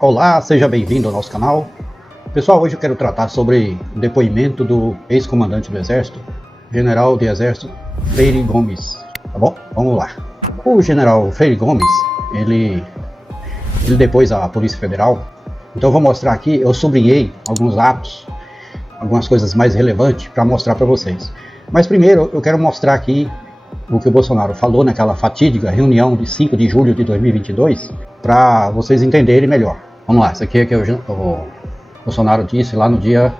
Olá, seja bem-vindo ao nosso canal. Pessoal, hoje eu quero tratar sobre o depoimento do ex-comandante do Exército, General de Exército Freire Gomes. Tá bom? Vamos lá. O General Freire Gomes, ele depôs à Polícia Federal. Então eu vou mostrar aqui, eu sublinhei alguns atos, algumas coisas mais relevantes para mostrar para vocês. Mas primeiro eu quero mostrar aqui o que o Bolsonaro falou naquela fatídica reunião de 5 de julho de 2022, para vocês entenderem melhor. Vamos lá, isso aqui é que o Bolsonaro disse lá no dia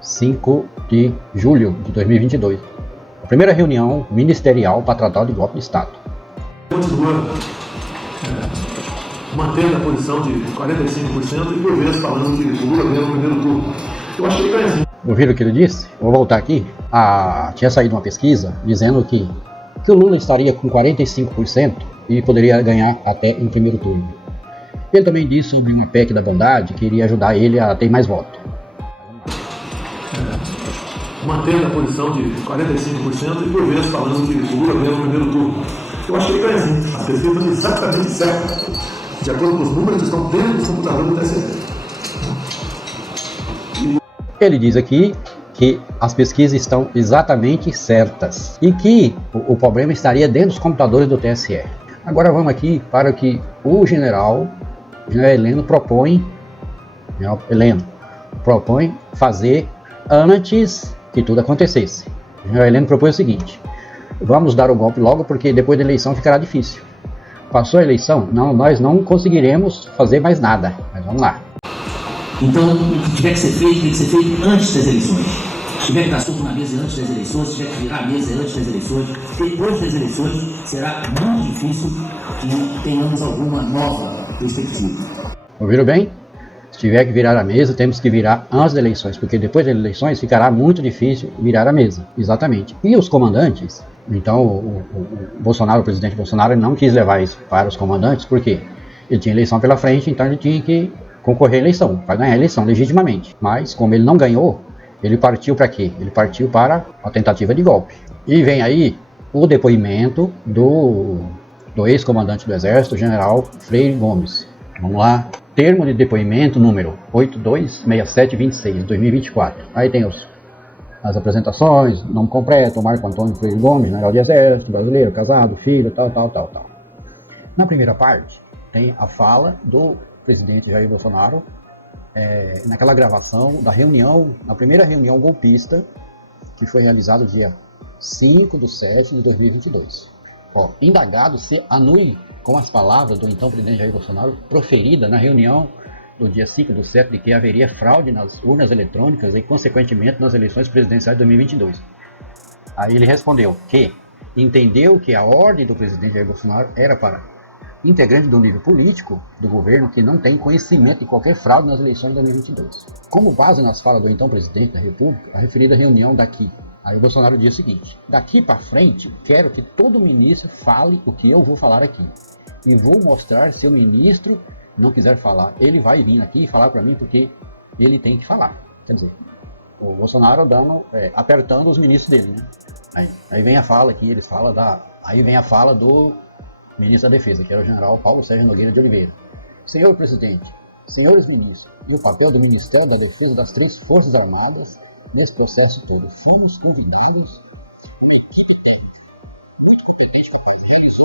5 de julho de 2022. A primeira reunião ministerial para tratar de golpe de Estado. Continua mantendo a posição de 45% e por vezes falando que o Lula ganhou no primeiro turno. Eu acho que ele ganha assim. Ouviram o que ele disse? Vou voltar aqui. Tinha saído uma pesquisa dizendo que o Lula estaria com 45% e poderia ganhar até em primeiro turno. Ele também disse sobre uma PEC da bondade que iria ajudar ele a ter mais votos. Mantendo a posição de 45% e por vezes falando que o Lula ganhou no primeiro turno. Eu acho que ele ganha assim. As pesquisas estão exatamente certas, de acordo com os números que estão dentro do computador do TSE. Ele diz aqui que as pesquisas estão exatamente certas e que o problema estaria dentro dos computadores do TSE. Agora vamos aqui para o que o general Heleno propõe fazer antes que tudo acontecesse. O general Heleno propõe o seguinte: vamos dar o golpe logo porque depois da eleição ficará difícil. Passou a eleição? Não, nós não conseguiremos fazer mais nada, mas vamos lá. Então, o que tiver que ser feito, tem que ser feito antes das eleições. Se tiver que dar soco na mesa antes das eleições, se tiver que virar a mesa antes das eleições, depois das eleições, será muito difícil que tenhamos alguma nova perspectiva. Ouviram bem? Se tiver que virar a mesa, temos que virar antes das eleições, porque depois das eleições ficará muito difícil virar a mesa. Exatamente. E os comandantes? Então, o Bolsonaro, o presidente Bolsonaro, não quis levar isso para os comandantes, porque ele tinha eleição pela frente, então ele tinha que concorrer à eleição, para ganhar a eleição legitimamente. Mas, como ele não ganhou, ele partiu para quê? Ele partiu para a tentativa de golpe. E vem aí o depoimento do ex-comandante do Exército, general Freire Gomes. Vamos lá. Termo de depoimento número 826726, 2024. Aí tem as apresentações, nome completo, Marco Antônio Freire Gomes, general de Exército, brasileiro, casado, filho, tal. Na primeira parte, tem a fala do presidente Jair Bolsonaro, naquela gravação da reunião, na primeira reunião golpista, que foi realizada no dia 5/7 de 2022. Indagado se anule com as palavras do então presidente Jair Bolsonaro proferida na reunião do dia 5/7 de que haveria fraude nas urnas eletrônicas e, consequentemente, nas eleições presidenciais de 2022. Aí ele respondeu que entendeu que a ordem do presidente Jair Bolsonaro era para integrante do nível político do governo que não tem conhecimento de qualquer fraude nas eleições de 2022. Como base nas falas do então presidente da República, a referida reunião daqui. Aí o Bolsonaro diz o seguinte: daqui para frente, quero que todo ministro fale o que eu vou falar aqui. E vou mostrar, se o ministro não quiser falar, ele vai vir aqui e falar para mim porque ele tem que falar. Quer dizer, o Bolsonaro apertando os ministros dele, né? Aí vem a fala aqui, aí vem a fala do ministro da Defesa, que era o general Paulo Sérgio Nogueira de Oliveira. Senhor presidente, senhores ministros, e o papel do Ministério da Defesa das 3 Forças Armadas nesse processo todo? Fomos convidados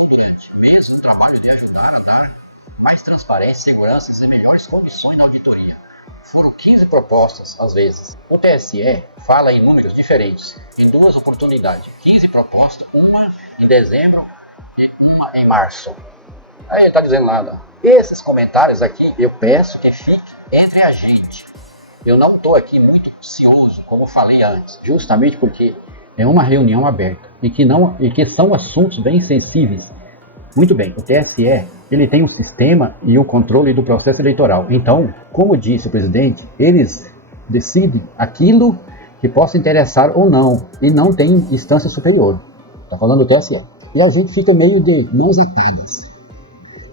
durante meses o trabalho de ajudar a dar mais transparência, segurança e melhores condições na auditoria. Foram 15 propostas, às vezes. O TSE fala em números diferentes, em 2 oportunidades. 15 propostas, uma em dezembro e uma em março. Aí ele está dizendo lá, esses comentários aqui eu peço que fiquem entre a gente. Eu não estou aqui muito ansioso, como falei antes, justamente porque é uma reunião aberta e que são assuntos bem sensíveis. Muito bem, o TSE ele tem um sistema e o controle do processo eleitoral. Então, como disse o presidente, eles decidem aquilo que possa interessar ou não, e não tem instância superior. Está falando do TSE. E a gente fica meio de mãos atadas,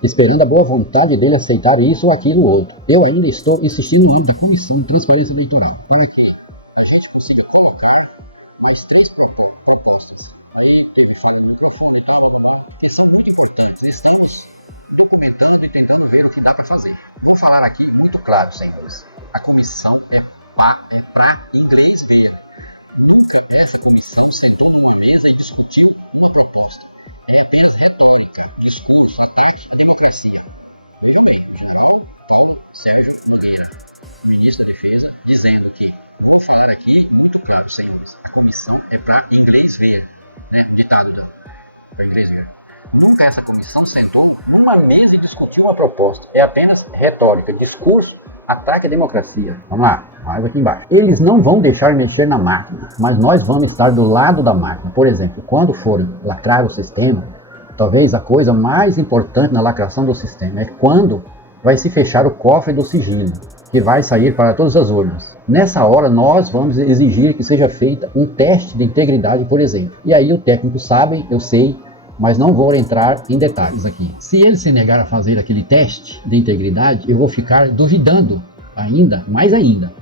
esperando a boa vontade dele aceitar isso ou aquilo ou outro. Eu ainda estou insistindo em da Comissão de Transparência Eleitoral. Então, aqui, a gente conseguiu colocar as 3 propostas e falando com funcionário, princípio de critérios externos, documentando e tentando ver o que dá para fazer. Vou falar aqui muito claro, senhores. A comissão é para inglês ver. Nunca essa comissão sentou numa mesa e discutiu uma proposta. É apenas retórica, discurso, ataque à democracia. Veja bem, o general Paulo Sérgio Nogueira, ministro da Defesa, dizendo que, vou falar aqui muito claro, senhores, a comissão é para inglês ver. Ditado não. Para inglês ver. Nunca essa comissão sentou numa mesa e discutiu uma proposta. É apenas retórica, discurso, ataque à democracia. Vamos lá, mais aqui embaixo. Eles não vão deixar mexer na máquina, mas nós vamos estar do lado da máquina. Por exemplo, quando forem lacrar o sistema, talvez a coisa mais importante na lacração do sistema é quando vai se fechar o cofre do sigilo, que vai sair para todas as urnas. Nessa hora, nós vamos exigir que seja feita um teste de integridade, por exemplo. E aí o técnico sabe, eu sei, mas não vou entrar em detalhes aqui. Se ele se negar a fazer aquele teste de integridade, eu vou ficar duvidando mais ainda.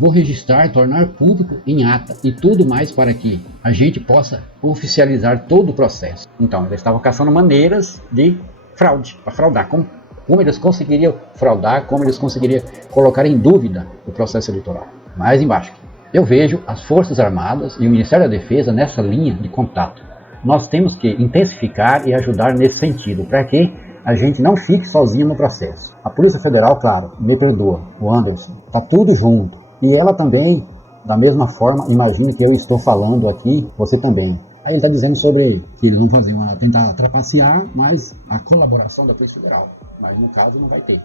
Vou registrar, tornar público em ata e tudo mais para que a gente possa oficializar todo o processo. Então, eles estavam caçando maneiras de fraude, para fraudar. Como eles conseguiriam fraudar, como eles conseguiriam colocar em dúvida o processo eleitoral. Mais embaixo, eu vejo as Forças Armadas e o Ministério da Defesa nessa linha de contato. Nós temos que intensificar e ajudar nesse sentido, para que a gente não fique sozinho no processo. A Polícia Federal, claro, me perdoa, o Anderson, está tudo junto. E ela também, da mesma forma, imagina que eu estou falando aqui, você também. Aí ele está dizendo sobre que eles vão fazer tentar trapacear, mas a colaboração da Polícia Federal. Mas no caso não vai ter.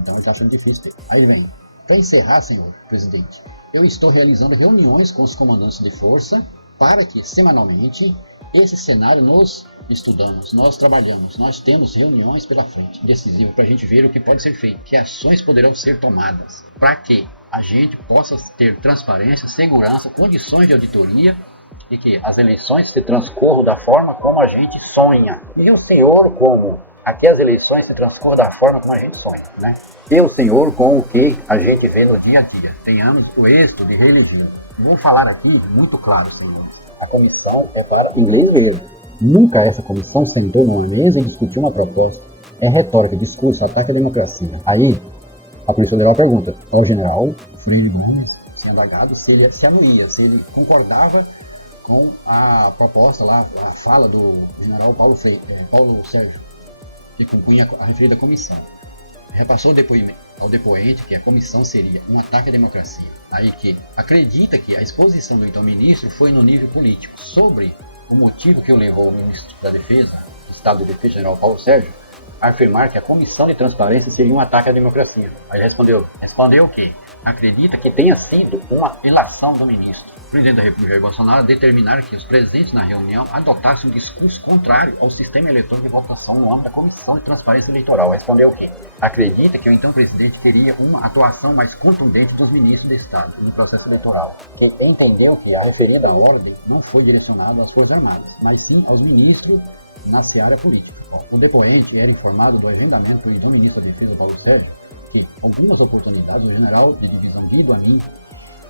Então está sendo difícil ter. Aí vem. Para encerrar, senhor presidente, eu estou realizando reuniões com os comandantes de força para que, semanalmente, esse cenário nós estudamos, nós trabalhamos, nós temos reuniões pela frente, decisivo para a gente ver o que pode ser feito, que ações poderão ser tomadas, para que a gente possa ter transparência, segurança, condições de auditoria e que as eleições se transcorram da forma como a gente sonha. E o senhor, como aqui as eleições se transcorram da forma como a gente sonha, né? E o senhor, com o que a gente vê no dia a dia, tenhamos o êxito de reeleger. Vou falar aqui muito claro, senhores. A comissão é para inglês ver. Nunca essa comissão sentou numa mesa e discutiu uma proposta. É retórica, discurso, ataque à democracia. Aí, a Polícia Federal pergunta ao general Freire Gomes, sendo indagado, se ele se anuía, se ele concordava com a proposta lá, a fala do general Paulo Sérgio, que compunha a referida comissão. Repassou ao depoente que a comissão seria um ataque à democracia. Aí que acredita que a exposição do então ministro foi no nível político. Sobre o motivo que o levou o ministro da Defesa, do Estado de Defesa, general Paulo Sérgio, a afirmar que a comissão de transparência seria um ataque à democracia. Aí respondeu o quê? Acredita que tenha sido uma ilação do ministro. O presidente da República, Jair Bolsonaro, determinar que os presentes na reunião adotassem um discurso contrário ao sistema eletrônico de votação no âmbito da Comissão de Transparência Eleitoral. Respondeu o quê? Acredita que o então presidente teria uma atuação mais contundente dos ministros de Estado no processo eleitoral, que entendeu que a referida ordem não foi direcionada às Forças Armadas, mas sim aos ministros na seara política. O depoente era informado do agendamento do então ministro da Defesa, Paulo Sérgio, que algumas oportunidades o general de divisão Guido Amin,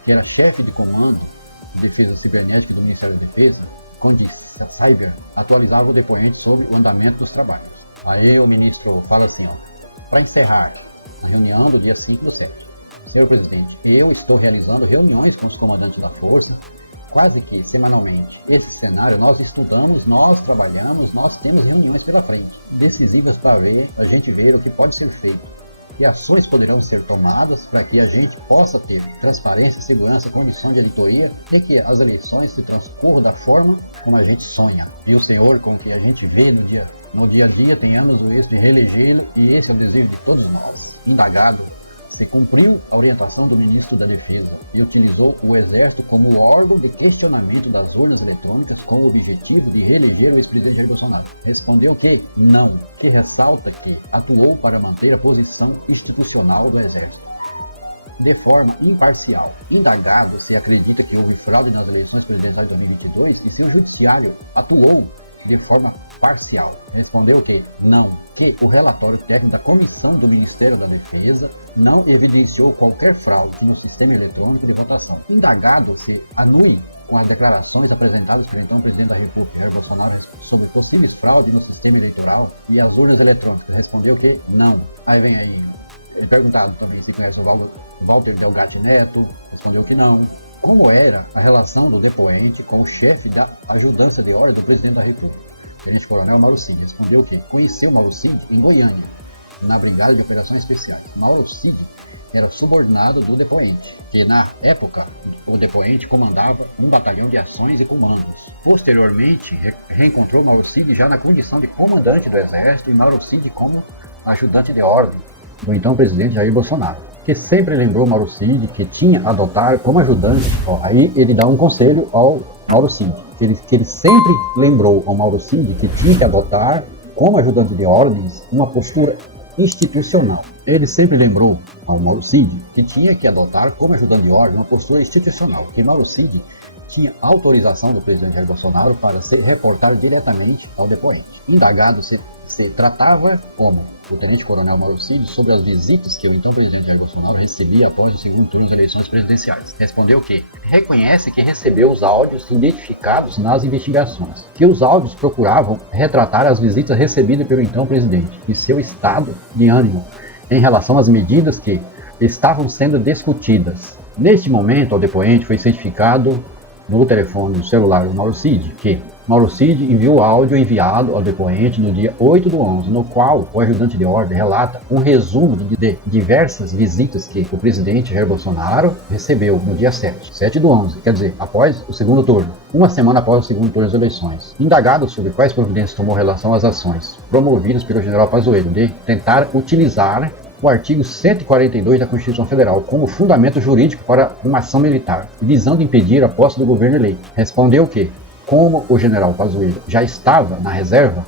que era chefe de comando de defesa cibernética do Ministério da Defesa, Conde Cyber, atualizava o depoente sobre o andamento dos trabalhos. Aí o ministro fala assim, para encerrar a reunião do dia 5/7. Senhor presidente, eu estou realizando reuniões com os comandantes da força, quase que semanalmente. Esse cenário nós estudamos, nós trabalhamos, nós temos reuniões pela frente, decisivas para a gente ver o que pode ser feito. E ações poderão ser tomadas para que a gente possa ter transparência, segurança, condição de auditoria e que as eleições se transcorram da forma como a gente sonha. E o senhor, com o que a gente vê no dia a dia, tenhamos o êxito de reelegê-lo e esse é o desejo de todos nós. Indagado, se cumpriu a orientação do ministro da Defesa e utilizou o Exército como órgão de questionamento das urnas eletrônicas com o objetivo de reeleger o ex-presidente Jair Bolsonaro. Respondeu que não, que ressalta que atuou para manter a posição institucional do Exército. De forma imparcial, indagado se acredita que houve fraude nas eleições presidenciais de 2022 e se o judiciário atuou de forma parcial. Respondeu que não, que o relatório técnico da Comissão do Ministério da Defesa não evidenciou qualquer fraude no sistema eletrônico de votação. Indagado se anui com as declarações apresentadas pelo então presidente da República, Jair Bolsonaro, sobre possíveis fraudes no sistema eleitoral e as urnas eletrônicas. Respondeu que não. Aí vem aí Perguntado também se conhece o Walter Delgatti Neto, respondeu que não. Como era a relação do depoente com o chefe da ajudância de ordem do presidente da República? O tenente coronel Mauro Cid respondeu que conheceu Mauro Cid em Goiânia, na Brigada de Operações Especiais. Mauro Cid era subordinado do depoente, que na época o depoente comandava um batalhão de ações e comandos. Posteriormente, reencontrou Mauro Cid já na condição de comandante do Exército e Mauro Cid como ajudante de ordem do então presidente Jair Bolsonaro, que sempre lembrou Mauro Cid que tinha a adotar como ajudante. Aí ele dá um conselho ao Mauro Cid, que ele sempre lembrou ao Mauro Cid que tinha que adotar como ajudante de ordens uma postura institucional. Ele sempre lembrou ao Mauro Cid que tinha que adotar como ajudante de ordem uma postura institucional, que Mauro Cid tinha autorização do presidente Jair Bolsonaro para se reportar diretamente ao depoente. Indagado se tratava como o tenente-coronel Mauro Cid sobre as visitas que o então presidente Jair Bolsonaro recebia após o segundo turno das eleições presidenciais. Respondeu que reconhece que recebeu os áudios identificados nas investigações, que os áudios procuravam retratar as visitas recebidas pelo então presidente e seu estado de ânimo em relação às medidas que estavam sendo discutidas. Neste momento, ao depoente foi certificado no telefone do celular do Mauro Cid que Mauro Cid enviou o áudio enviado ao depoente no dia 8/11, no qual o ajudante de ordem relata um resumo de diversas visitas que o presidente Jair Bolsonaro recebeu no dia 7/11, quer dizer, após o segundo turno, uma semana após o segundo turno das eleições. Indagado sobre quais providências tomou relação às ações promovidas pelo general Pazuello de tentar utilizar o artigo 142 da Constituição Federal como fundamento jurídico para uma ação militar, visando impedir a posse do governo eleito. Respondeu que, como o general Pazuello já estava na reserva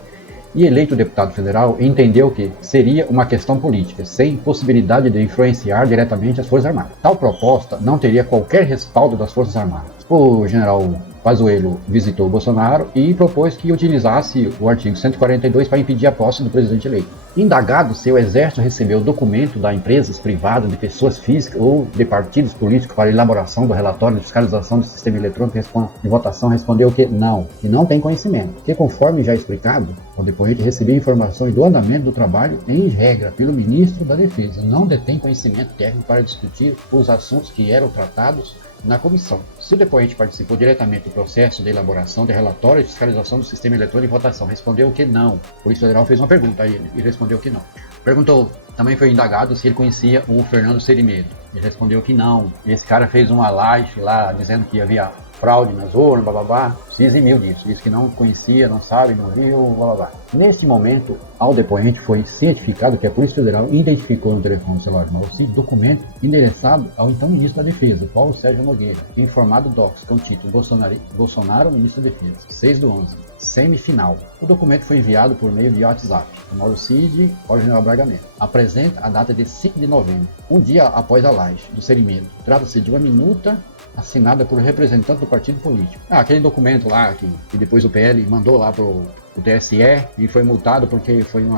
e eleito deputado federal, entendeu que seria uma questão política, sem possibilidade de influenciar diretamente as Forças Armadas. Tal proposta não teria qualquer respaldo das Forças Armadas. O general Pazuello visitou Bolsonaro e propôs que utilizasse o artigo 142 para impedir a posse do presidente eleito. Indagado se o Exército recebeu documento da empresas privadas, de pessoas físicas ou de partidos políticos para elaboração do relatório de fiscalização do sistema eletrônico de votação, respondeu que não tem conhecimento, que conforme já explicado, o depoente recebeu informações do andamento do trabalho em regra pelo ministro da Defesa, não detém conhecimento técnico para discutir os assuntos que eram tratados na comissão. Se o depoente participou diretamente do processo de elaboração de relatório de fiscalização do sistema eletrônico de votação, respondeu que não. A Polícia Federal fez uma pergunta a ele e respondeu que não. Perguntou, também foi indagado se ele conhecia o Fernando Cerimedo. Ele respondeu que não. Esse cara fez uma live lá dizendo que havia fraude nas urnas, bababá, se eximiu disso, disse que não conhecia, não sabe, não viu, bababá. Neste momento, ao depoente foi cientificado que a Polícia Federal identificou no telefone celular do Mauro Cid documento endereçado ao então ministro da Defesa, Paulo Sérgio Nogueira, em formato docs, com o título Bolsonaro, ministro da Defesa, 6/11, semifinal. O documento foi enviado por meio de WhatsApp, do Mauro Cid ao general Braga Neto. Apresenta a data de 5 de novembro, um dia após a laje do Cerimedo. Trata-se de uma minuta assinada por representante do partido político. Aquele documento lá que depois o PL mandou lá pro TSE e foi multado porque foi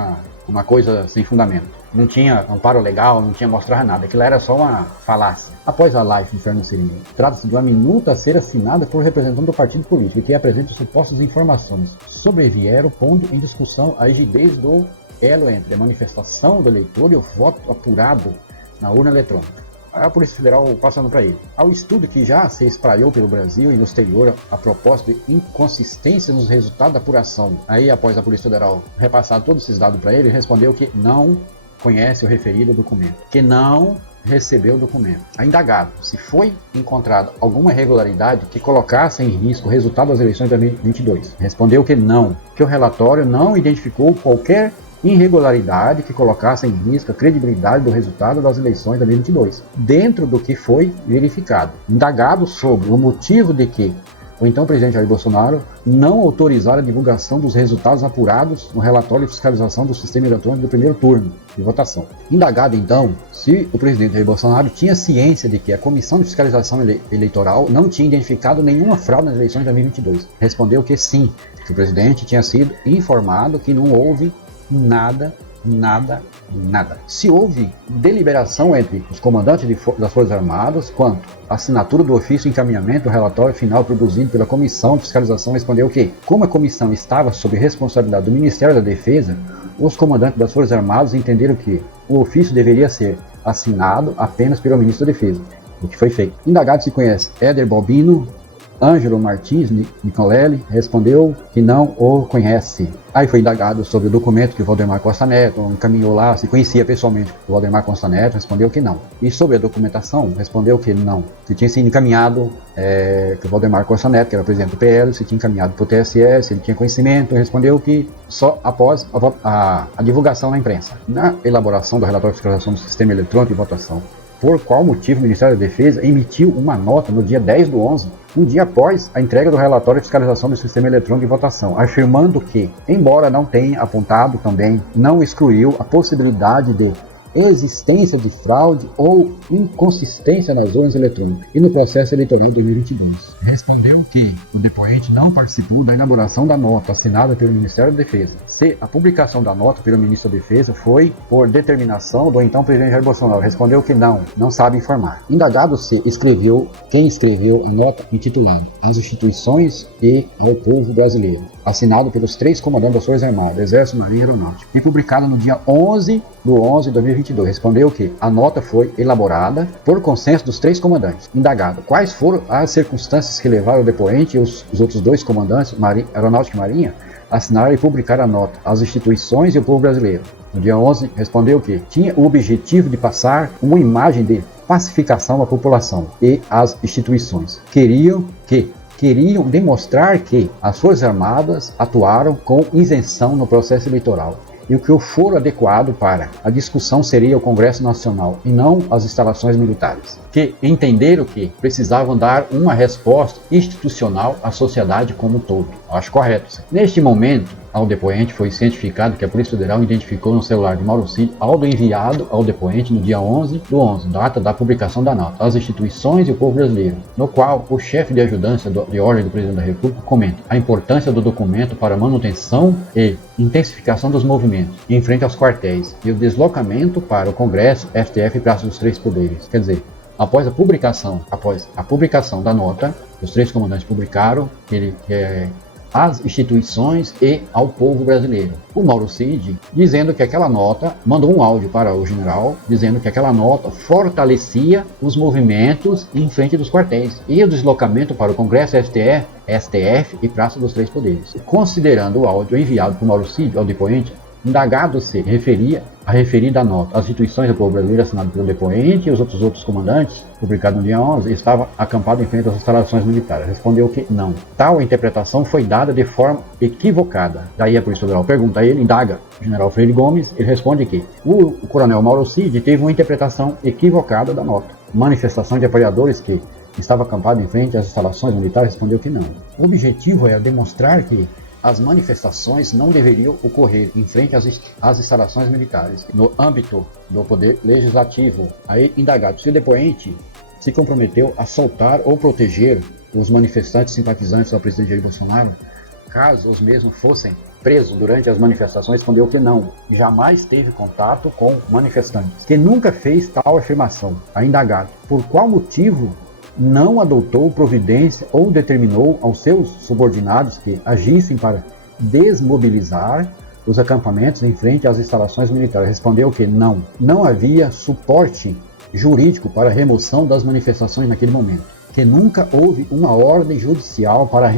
uma coisa sem fundamento. Não tinha amparo legal, não tinha mostrado nada. Aquilo era só uma falácia. Após a live do Fernando Cerimedo, trata-se de uma minuta a ser assinada por representante do partido político que apresenta supostas informações sobrevieram, pondo em discussão a rigidez do elo entre a manifestação do eleitor e o voto apurado na urna eletrônica. A Polícia Federal passando para ele. Ao estudo que já se espalhou pelo Brasil e no exterior a propósito de inconsistência nos resultados da apuração, aí após a Polícia Federal repassar todos esses dados para ele, respondeu que não conhece o referido documento, que não recebeu o documento. A indagado se foi encontrada alguma irregularidade que colocasse em risco o resultado das eleições de 2022. Respondeu que não, que o relatório não identificou qualquer irregularidade que colocasse em risco a credibilidade do resultado das eleições de 2022, dentro do que foi verificado. Indagado sobre o motivo de que o então presidente Jair Bolsonaro não autorizara a divulgação dos resultados apurados no relatório de fiscalização do sistema eletrônico do primeiro turno de votação. Indagado então se o presidente Jair Bolsonaro tinha ciência de que a Comissão de Fiscalização Eleitoral não tinha identificado nenhuma fraude nas eleições de 2022. Respondeu que sim, que o presidente tinha sido informado que não houve nada. Se houve deliberação entre os comandantes das Forças Armadas quanto à assinatura do ofício e encaminhamento do relatório final produzido pela Comissão de Fiscalização, respondeu que, como a comissão estava sob responsabilidade do Ministério da Defesa, Os comandantes das Forças Armadas entenderam que o ofício deveria ser assinado apenas pelo ministro da Defesa, o que foi feito. Indagado se conhece Éder Balbino, Ângelo Martins Nicolelli respondeu que não o conhece. Aí foi indagado sobre o documento que o Valdemar Costa Neto encaminhou lá, se conhecia pessoalmente o Valdemar Costa Neto, respondeu que não. E sobre a documentação, respondeu que não. Se tinha sido encaminhado, que o Valdemar Costa Neto, que era o presidente do PL, se tinha encaminhado para o TSE, se ele tinha conhecimento, respondeu que só após a divulgação na imprensa. Na elaboração do relatório de fiscalização do sistema eletrônico de votação, por qual motivo o Ministério da Defesa emitiu uma nota no dia 10/11, um dia após a entrega do relatório de fiscalização do sistema eletrônico de votação, afirmando que, embora não tenha apontado também, não excluiu a possibilidade de existência de fraude ou inconsistência nas urnas eletrônicas e no processo eleitoral de 2022. Respondeu que o depoente não participou da elaboração da nota assinada pelo Ministério da Defesa. Se a publicação da nota pelo Ministro da Defesa foi por determinação do então presidente Jair Bolsonaro, respondeu que não sabe informar. Indagado se quem escreveu a nota intitulada Às Instituições e ao Povo Brasileiro, assinado pelos 3 comandantes das Forças Armadas, Exército, Marinha e Aeronáutica, e publicado no dia 11/11/2022. Respondeu que a nota foi elaborada por consenso dos 3 comandantes. Indagado quais foram as circunstâncias que levaram o depoente e os outros 2 comandantes, Aeronáutica e Marinha, a assinar e publicar a nota Às Instituições e ao Povo Brasileiro. No dia 11, respondeu que tinha o objetivo de passar uma imagem de pacificação à população e às instituições. Queriam demonstrar que as Forças Armadas atuaram com isenção no processo eleitoral e o que o foro adequado para a discussão seria o Congresso Nacional e não as instalações militares, que entenderam que precisavam dar uma resposta institucional à sociedade como um todo. Acho correto. Neste momento, ao depoente foi cientificado que a Polícia Federal identificou no celular de Mauro Cid áudio enviado ao depoente no dia 11/11, data da publicação da nota, às instituições e o povo brasileiro, no qual o chefe de ajudância de ordem do Presidente da República comenta a importância do documento para a manutenção e intensificação dos movimentos em frente aos quartéis e o deslocamento para o Congresso, STF e Praça dos Três Poderes. Quer dizer, após a publicação da nota, os 3 comandantes publicaram às instituições e ao povo brasileiro. O Mauro Cid dizendo que aquela nota, mandou um áudio para o general, dizendo que aquela nota fortalecia os movimentos em frente dos quartéis e o deslocamento para o Congresso, STF e Praça dos Três Poderes. Considerando o áudio enviado por Mauro Cid ao depoente, indagado se referia a referida nota às instituições do povo brasileiro assinado pelo depoente e os outros comandantes, publicado no dia 11, estava acampado em frente às instalações militares. Respondeu que não. Tal interpretação foi dada de forma equivocada. Daí a Polícia Federal pergunta a ele, indaga o general Freire Gomes, ele responde que o coronel Mauro Cid teve uma interpretação equivocada da nota. Manifestação de apoiadores que estava acampado em frente às instalações militares, respondeu que não. O objetivo é demonstrar que as manifestações não deveriam ocorrer em frente às instalações militares, no âmbito do Poder Legislativo. Aí, indagado se o depoente se comprometeu a soltar ou proteger os manifestantes simpatizantes ao presidente Jair Bolsonaro, caso os mesmos fossem presos durante as manifestações, respondeu que não, jamais teve contato com manifestantes, que nunca fez tal afirmação. A indagado, por qual motivo não adotou providência ou determinou aos seus subordinados que agissem para desmobilizar os acampamentos em frente às instalações militares. Respondeu que não havia suporte jurídico para a remoção das manifestações naquele momento, que nunca houve uma ordem judicial para a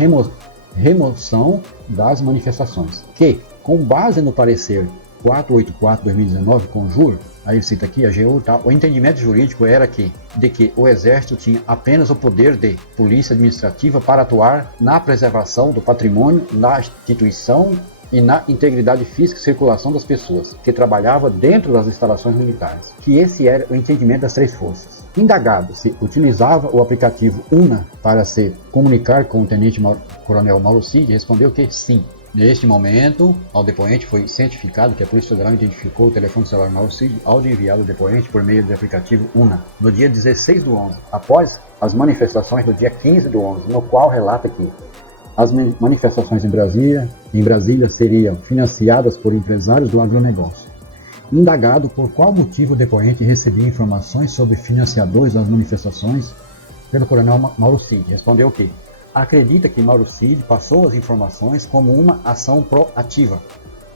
remoção das manifestações, que, com base no parecer 484/2019, Conjur, aí ele cita aqui a AGU, tá? O entendimento jurídico era de que o Exército tinha apenas o poder de polícia administrativa para atuar na preservação do patrimônio, na instituição e na integridade física e circulação das pessoas que trabalhavam dentro das instalações militares, que esse era o entendimento das 3 forças. Indagado se utilizava o aplicativo UNA para se comunicar com o tenente-coronel Mauro Cid, respondeu que sim. Neste momento, ao depoente foi cientificado que a Polícia Federal identificou o telefone celular Mauro Cid, áudio enviado ao depoente por meio do aplicativo UNA, no dia 16/11, após as manifestações do dia 15/11, no qual relata que as manifestações em Brasília seriam financiadas por empresários do agronegócio. Indagado por qual motivo o depoente recebia informações sobre financiadores das manifestações pelo coronel Mauro Cid, respondeu que acredita que Mauro Cid passou as informações como uma ação proativa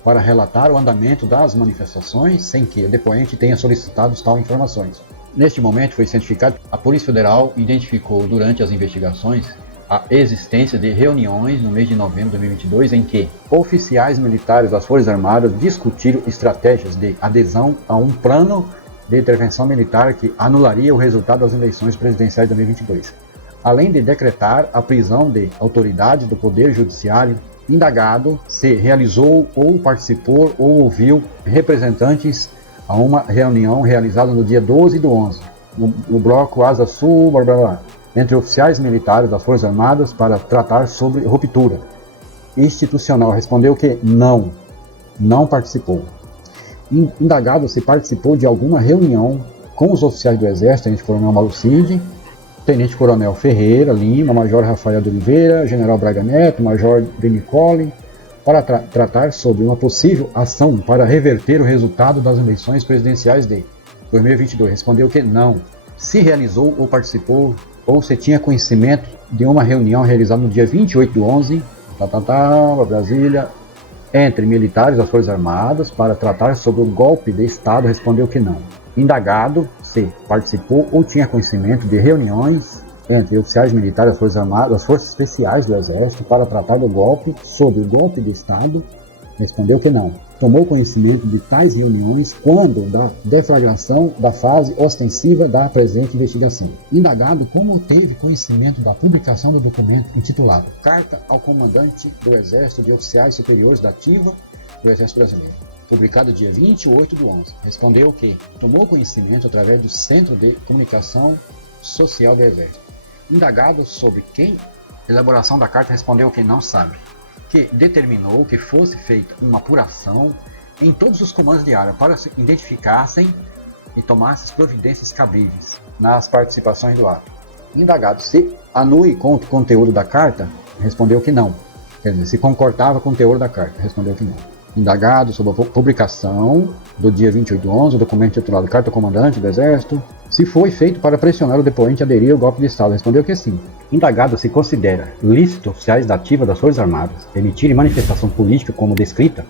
para relatar o andamento das manifestações sem que o depoente tenha solicitado tal informações. Neste momento foi cientificado que a Polícia Federal identificou durante as investigações a existência de reuniões no mês de novembro de 2022 em que oficiais militares das Forças Armadas discutiram estratégias de adesão a um plano de intervenção militar que anularia o resultado das eleições presidenciais de 2022, além de decretar a prisão de autoridades do Poder Judiciário. Indagado se realizou ou participou ou ouviu representantes a uma reunião realizada no dia 12/11, no bloco Asa Sul, entre oficiais militares das Forças Armadas para tratar sobre ruptura institucional. Respondeu que não participou. Indagado se participou de alguma reunião com os oficiais do Exército, Tenente Coronel Malucide, Tenente Coronel Ferreira Lima, Major Rafael de Oliveira, General Braga Neto, Major de Nicole, para tratar sobre uma possível ação para reverter o resultado das eleições presidenciais de 2022. Respondeu que não. Se realizou ou participou, ou se tinha conhecimento de uma reunião realizada no dia 28/11, Brasília, entre militares das Forças Armadas para tratar sobre o golpe de Estado. Respondeu que não. Indagado se participou ou tinha conhecimento de reuniões entre oficiais militares das Forças Armadas, das Forças Especiais do Exército para tratar do golpe, sobre o golpe de Estado. Respondeu que não. Tomou conhecimento de tais reuniões quando da deflagração da fase ostensiva da presente investigação. Indagado como teve conhecimento da publicação do documento intitulado Carta ao Comandante do Exército de Oficiais Superiores da Ativa do Exército Brasileiro, publicada dia 28/11. Respondeu que tomou conhecimento através do Centro de Comunicação Social do Exército. Indagado sobre quem elaboração da carta, respondeu que não sabe. Que determinou que fosse feita uma apuração em todos os comandos de área para se identificassem e tomassem as providências cabíveis nas participações do ato. Indagado se anue com o conteúdo da carta, respondeu que não. Quer dizer, se concordava com o teor da carta, respondeu que não. Indagado sobre a publicação do dia 28/11, o documento titulado Carta ao Comandante do Exército, se foi feito para pressionar o depoente a aderir ao golpe de Estado, respondeu que sim. Indagado se considera lícito oficiais da ativa das Forças Armadas emitirem manifestação política como descrita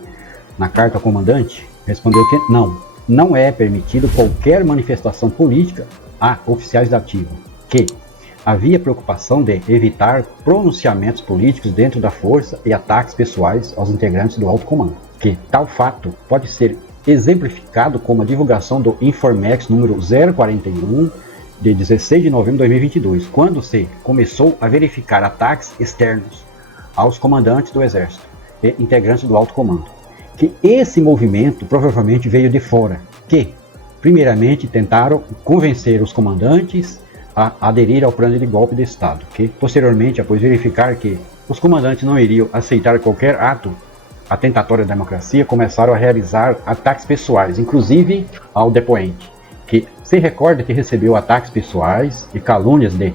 na Carta ao Comandante, respondeu que não. Não é permitido qualquer manifestação política a oficiais da ativa. Que havia preocupação de evitar pronunciamentos políticos dentro da força e ataques pessoais aos integrantes do alto comando. Que tal fato pode ser exemplificado como a divulgação do Informex número 041 de 16 de novembro de 2022, quando se começou a verificar ataques externos aos comandantes do Exército e integrantes do alto comando. Que esse movimento provavelmente veio de fora, que primeiramente tentaram convencer os comandantes a aderir ao plano de golpe de Estado, que posteriormente, após verificar que os comandantes não iriam aceitar qualquer ato atentatório à democracia, começaram a realizar ataques pessoais, inclusive ao depoente, que se recorda que recebeu ataques pessoais e calúnias de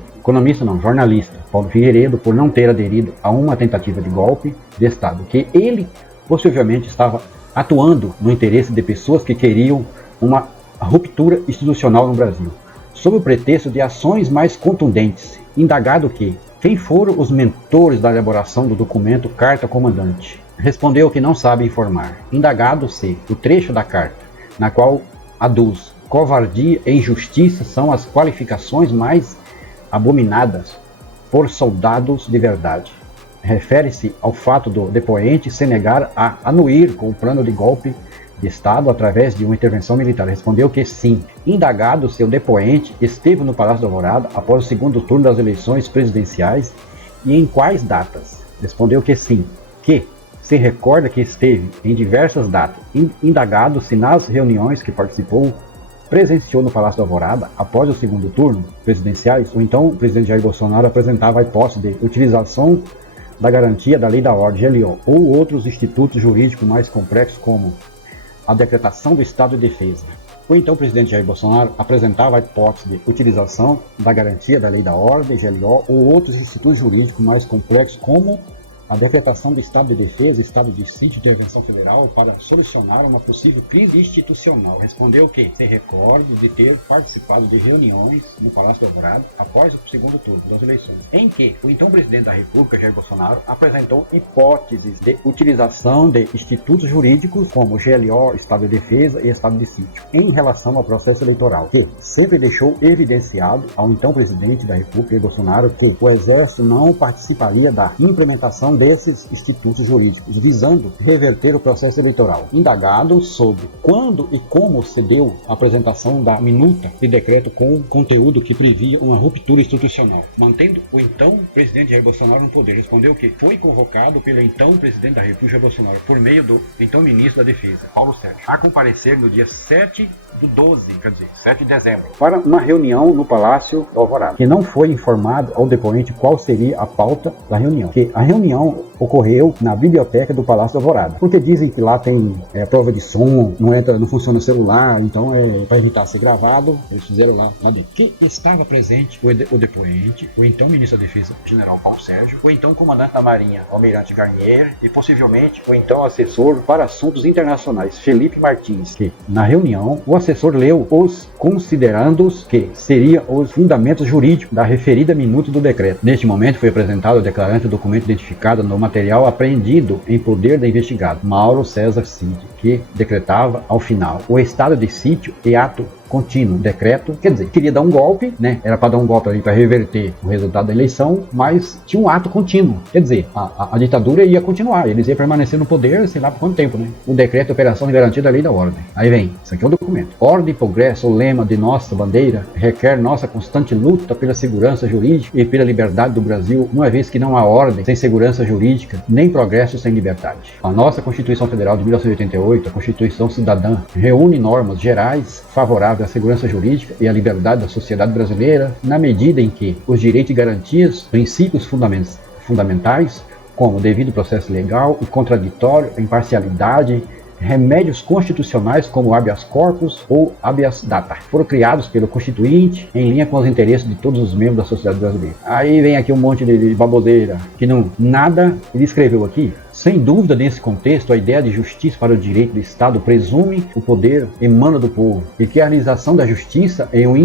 jornalista Paulo Figueiredo por não ter aderido a uma tentativa de golpe de Estado, que ele possivelmente estava atuando no interesse de pessoas que queriam uma ruptura institucional no Brasil, sob o pretexto de ações mais contundentes. Indagado que quem foram os mentores da elaboração do documento Carta ao Comandante, respondeu que não sabe informar. Indagado se o trecho da carta, na qual aduz covardia e injustiça são as qualificações mais abominadas por soldados de verdade. Refere-se ao fato do depoente se negar a anuir com o plano de golpe de Estado através de uma intervenção militar. Respondeu que sim. Indagado se o depoente esteve no Palácio da Alvorada após o segundo turno das eleições presidenciais e em quais datas. Respondeu que sim. Que se recorda que esteve em diversas datas. Indagado se nas reuniões que participou presenciou no Palácio da Alvorada após o segundo turno presidenciais, ou então o presidente Jair Bolsonaro apresentava a hipótese de utilização da garantia da Lei da Ordem, GLO, ou outros institutos jurídicos mais complexos como a decretação do estado de defesa. Ou então o presidente Jair Bolsonaro apresentava a hipótese de utilização da garantia da Lei da Ordem, GLO, ou outros institutos jurídicos mais complexos como a decretação do estado de defesa, estado de sítio de intervenção federal para solucionar uma possível crise institucional. Respondeu que se recorda de ter participado de reuniões no Palácio do Alvorada após o segundo turno das eleições, em que o então presidente da República, Jair Bolsonaro, apresentou hipóteses de utilização de institutos jurídicos como GLO, estado de defesa e estado de sítio, em relação ao processo eleitoral, que sempre deixou evidenciado ao então presidente da República, Jair Bolsonaro, que o Exército não participaria da implementação desses institutos jurídicos, visando reverter o processo eleitoral. Indagado sobre quando e como se deu a apresentação da minuta de decreto com conteúdo que previa uma ruptura institucional, mantendo o então presidente Jair Bolsonaro no poder, respondeu que foi convocado pelo então presidente da República, Jair Bolsonaro, por meio do então ministro da Defesa, Paulo Sérgio, a comparecer no dia 7 de dezembro, para uma reunião no Palácio do Alvorada, que não foi informado ao depoente qual seria a pauta da reunião, que a reunião ocorreu na biblioteca do Palácio do Alvorada, porque dizem que lá tem prova de som, não funciona o celular, então para evitar ser gravado, eles fizeram lá dentro. Que estava presente o depoente, o então ministro da Defesa, general Paulo Sérgio, o então comandante da Marinha, almirante Garnier, e possivelmente o então assessor para assuntos internacionais, Felipe Martins, que na reunião o assessor leu os considerandos que seriam os fundamentos jurídicos da referida minuta do decreto. Neste momento foi apresentado ao declarante o documento identificado no material apreendido em poder da investigado, Mauro César Cid, que decretava ao final o estado de sítio e ato contínuo, decreto, quer dizer, queria dar um golpe, né? Era para dar um golpe ali para reverter o resultado da eleição, mas tinha um ato contínuo, quer dizer, a ditadura ia continuar, eles iam permanecer no poder, sei lá por quanto tempo, né? O decreto de operação de garantia da lei da ordem. Aí vem, isso aqui é o documento. Ordem e progresso, o lema de nossa bandeira, requer nossa constante luta pela segurança jurídica e pela liberdade do Brasil, uma vez que não há ordem sem segurança jurídica, nem progresso sem liberdade. A nossa Constituição Federal de 1988, a Constituição Cidadã, reúne normas gerais favoráveis à segurança jurídica e à liberdade da sociedade brasileira, na medida em que os direitos e garantias, princípios fundamentais, como o devido processo legal e contraditório, a imparcialidade, remédios constitucionais como habeas corpus ou habeas data, foram criados pelo Constituinte em linha com os interesses de todos os membros da sociedade brasileira. Aí vem aqui um monte de baboseira, que não, nada ele escreveu aqui. Sem dúvida, nesse contexto, a ideia de justiça para o direito do Estado presume o poder emana do povo e que a realização da justiça é um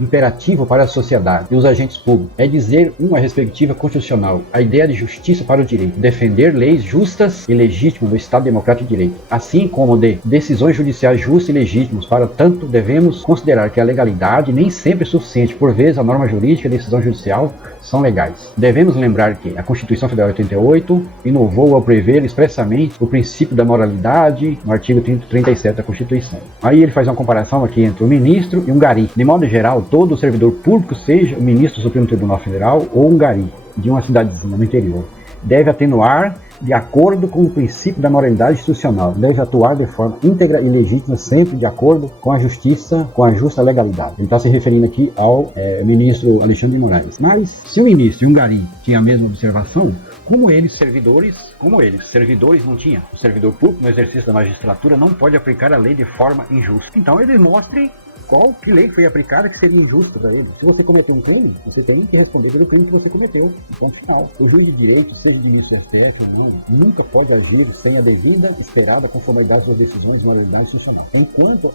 imperativo para a sociedade e os agentes públicos. É dizer uma respectiva constitucional, a ideia de justiça para o direito, defender leis justas e legítimas do Estado Democrático de Direito, assim como de decisões judiciais justas e legítimas. Para tanto, devemos considerar que a legalidade nem sempre é suficiente. Por vezes, a norma jurídica e a decisão judicial são legais. Devemos lembrar que a Constituição Federal de 88 inovou ao prever expressamente o princípio da moralidade no artigo 37 da Constituição. Aí ele faz uma comparação aqui entre o ministro e um gari. De modo geral, todo servidor público, seja o ministro do Supremo Tribunal Federal ou um gari de uma cidadezinha no interior, deve atenuar de acordo com o princípio da moralidade institucional, deve atuar de forma íntegra e legítima, sempre de acordo com a justiça, com a justa legalidade. Ele está se referindo aqui ao ministro Alexandre de Moraes. Mas, se o ministro e um gari tinham a mesma observação, como eles, servidores não tinham. O servidor público, no exercício da magistratura, não pode aplicar a lei de forma injusta. Então, eles mostrem que lei foi aplicada que seria injusta para ele. Se você cometeu um crime, você tem que responder pelo crime que você cometeu. Ponto final. O juiz de direito, seja de ministro do STF ou não, nunca pode agir sem a devida, esperada conformidade das decisões de moralidade institucional. Enquanto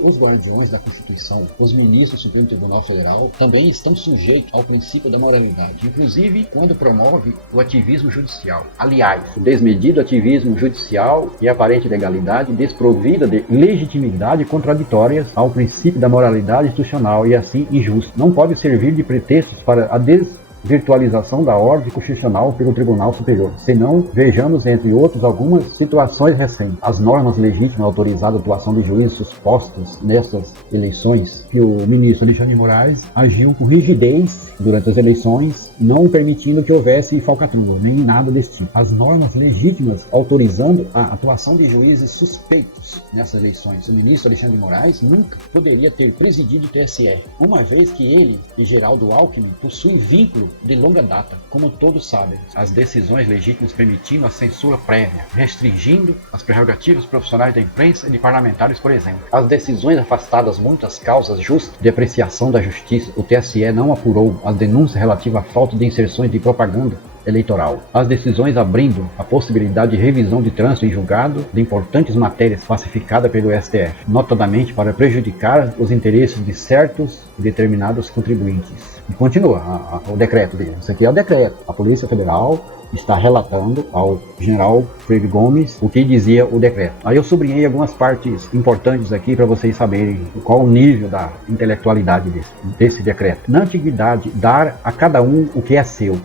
os guardiões da Constituição, os ministros do Supremo Tribunal Federal, também estão sujeitos ao princípio da moralidade, inclusive quando promove o ativismo judicial. Aliás, o desmedido ativismo judicial e aparente legalidade desprovida de legitimidade contraditórias ao princípio da moralidade institucional e assim injusto, não pode servir de pretextos para a desvirtualização da ordem constitucional pelo Tribunal Superior. Senão, vejamos, entre outros, algumas situações recentes. As normas legítimas autorizadas a atuação de juízes supostas nestas eleições, que o ministro Alexandre de Moraes agiu com rigidez durante as eleições, não permitindo que houvesse falcatrua, nem nada desse tipo. As normas legítimas autorizando a atuação de juízes suspeitos nessas eleições. O ministro Alexandre de Moraes nunca poderia ter presidido o TSE, uma vez que ele e Geraldo Alckmin possuem vínculo de longa data. Como todos sabem, as decisões legítimas permitindo a censura prévia, restringindo as prerrogativas profissionais da imprensa e de parlamentares, por exemplo. As decisões afastadas muitas causas justas de apreciação da justiça. O TSE não apurou as denúncias relativas à falta de inserções de propaganda eleitoral. As decisões abrindo a possibilidade de revisão de trânsito em julgado de importantes matérias pacificadas pelo STF, notadamente para prejudicar os interesses de certos e determinados contribuintes. E continua o decreto dele. Isso aqui é o decreto. A Polícia Federal está relatando ao general Freire Gomes o que dizia o decreto. Aí eu sublinhei algumas partes importantes aqui para vocês saberem qual o nível da intelectualidade desse decreto. Na antiguidade, dar a cada um o que é seu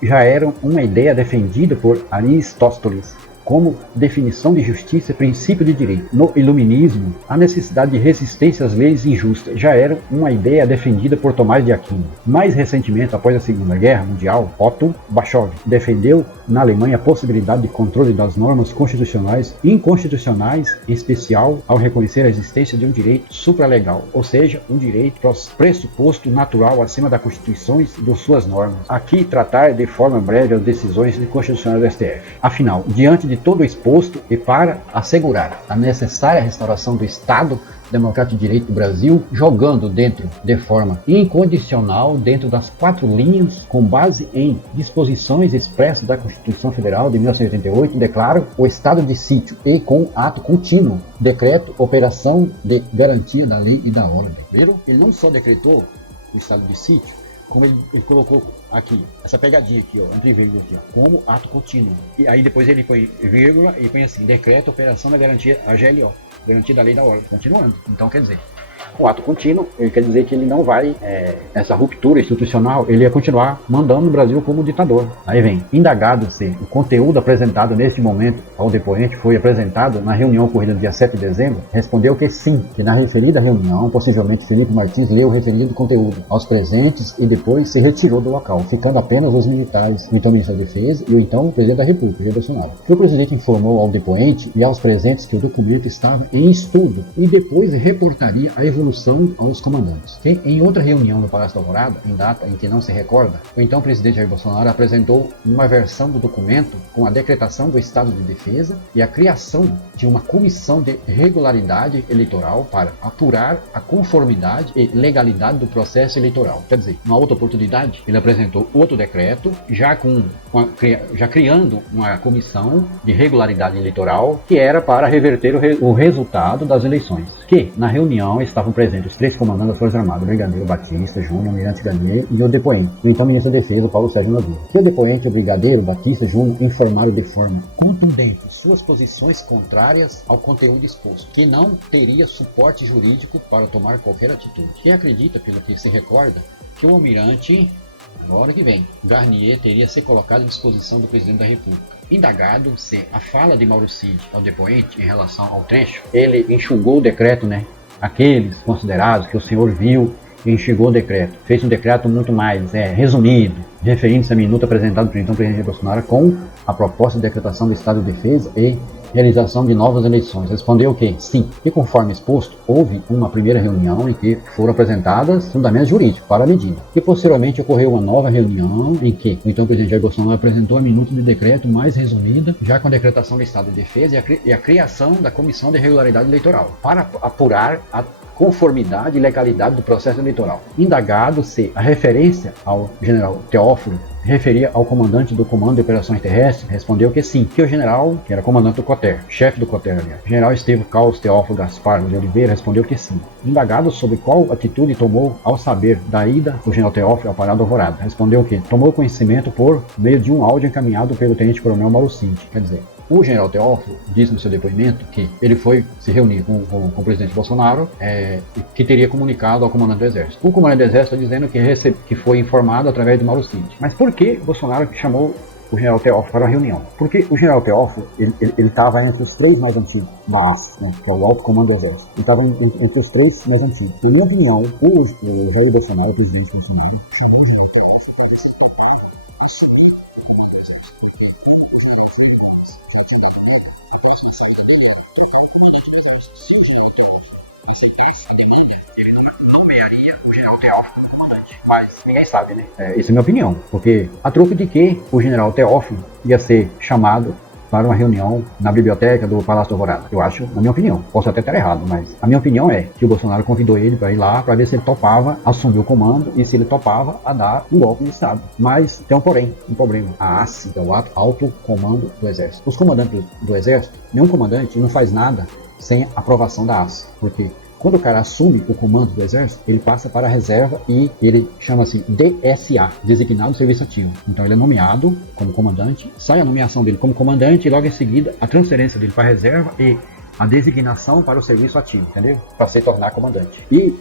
já era uma ideia defendida por Aristóteles como definição de justiça e princípio de direito. No iluminismo, a necessidade de resistência às leis injustas já era uma ideia defendida por Tomás de Aquino. Mais recentemente, após a Segunda Guerra Mundial, Otto Bischoff defendeu na Alemanha a possibilidade de controle das normas constitucionais e inconstitucionais, em especial ao reconhecer a existência de um direito supralegal, ou seja, um direito pressuposto natural acima das Constituições e de suas normas. Aqui tratar de forma breve as decisões constitucionais do STF. Afinal, diante de todo o exposto e para assegurar a necessária restauração do Estado Democrático de Direito do Brasil, jogando dentro de forma incondicional dentro das 4 linhas, com base em disposições expressas da Constituição Federal de 1988, declaro o estado de sítio e com ato contínuo, decreto, operação de garantia da lei e da ordem. Viram? Ele não só decretou o estado de sítio, como ele colocou aqui, essa pegadinha aqui, ó, entre vírgulas aqui, ó, como ato contínuo. E aí depois ele põe vírgula e põe assim, decreto, operação da garantia, a GLO, garantia da lei da ordem, continuando. Então quer dizer, o ato contínuo, ele quer dizer que ele não vai, essa ruptura institucional, ele ia continuar mandando o Brasil como ditador. Aí vem, indagado se o conteúdo apresentado neste momento ao depoente foi apresentado na reunião ocorrida no dia 7 de dezembro, respondeu que sim, que na referida reunião, possivelmente Felipe Martins leu o referido conteúdo aos presentes e depois se retirou do local, ficando apenas os militares, o então ministro da Defesa e o então presidente da República, Jair Bolsonaro. O presidente informou ao depoente e aos presentes que o documento estava em estudo e depois reportaria a evolução aos comandantes. Que em outra reunião no Palácio da Alvorada, em data em que não se recorda, o então presidente Jair Bolsonaro apresentou uma versão do documento com a decretação do estado de defesa e a criação de uma comissão de regularidade eleitoral para apurar a conformidade e legalidade do processo eleitoral. Quer dizer, numa outra oportunidade, ele apresentou outro decreto, já criando uma comissão de regularidade eleitoral que era para reverter o resultado das eleições. Que na reunião estavam presentes os 3 comandantes das Forças Armadas, o Brigadeiro Batista Júnior, o Almirante Garnier e o depoente, o então ministro da Defesa, Paulo Sérgio Nogueira. Que o depoente e o Brigadeiro Batista Júnior informaram de forma contundente suas posições contrárias ao conteúdo exposto, que não teria suporte jurídico para tomar qualquer atitude. Quem acredita, pelo que se recorda, que o Almirante, agora que vem, Garnier teria se colocado à disposição do presidente da República. Indagado se a fala de Mauro Cid ao depoente em relação ao trecho, ele enxugou o decreto, aqueles considerados que o senhor viu e enxugou o decreto. Fez um decreto muito mais resumido, referindo-se à minuta apresentada pelo então presidente Bolsonaro com a proposta de decretação do estado de defesa e realização de novas eleições. Respondeu que sim, e conforme exposto, houve uma primeira reunião em que foram apresentadas fundamentos jurídicos para a medida. E posteriormente ocorreu uma nova reunião em que o então presidente Jair Bolsonaro apresentou a minuta de decreto mais resumida, já com a decretação do estado de defesa e a criação da comissão de regularidade eleitoral, para apurar a conformidade e legalidade do processo eleitoral. Indagado se a referência ao general Teófilo referia ao comandante do Comando de Operações Terrestres, respondeu que sim, que o general, que era comandante do COTER, chefe do COTER, aliás, general Estevão Carlos Teófilo Gaspar de Oliveira, respondeu que sim. Indagado sobre qual atitude tomou ao saber da ida do general Teófilo ao Parado Alvorada, respondeu que tomou conhecimento por meio de um áudio encaminhado pelo tenente-coronel Mauro Cid. Quer dizer, o general Teófilo disse no seu depoimento que ele foi se reunir com o presidente Bolsonaro, que teria comunicado ao comandante do Exército. O comandante do Exército está dizendo que foi informado através de Mauro Cid. Mas por que Bolsonaro chamou o general Teófilo para a reunião? Porque o general Teófilo, ele estava entre os 3 mais antigos da ASF, que é o Alto Comando do Exército. Ele estava entre os 3 mais antigos. E na reunião, o Jair Bolsonaro, o presidente Bolsonaro, chamou o general Teófilo. Mas ninguém sabe, Essa é a minha opinião, porque a troco de que o general Teófilo ia ser chamado para uma reunião na biblioteca do Palácio do Alvorada. Eu acho, na minha opinião, posso até estar errado, mas a minha opinião é que o Bolsonaro convidou ele para ir lá para ver se ele topava assumir o comando e se ele topava a dar um golpe de Estado. Mas tem um porém, um problema. A ACE, que é o Alto Comando do Exército. Os comandantes do Exército, nenhum comandante não faz nada sem aprovação da ACE. Porque quando o cara assume o comando do Exército, ele passa para a reserva e ele chama-se DSA, Designado Serviço Ativo. Então ele é nomeado como comandante, sai a nomeação dele como comandante e logo em seguida a transferência dele para a reserva e a designação para o serviço ativo, entendeu? Para se tornar comandante. E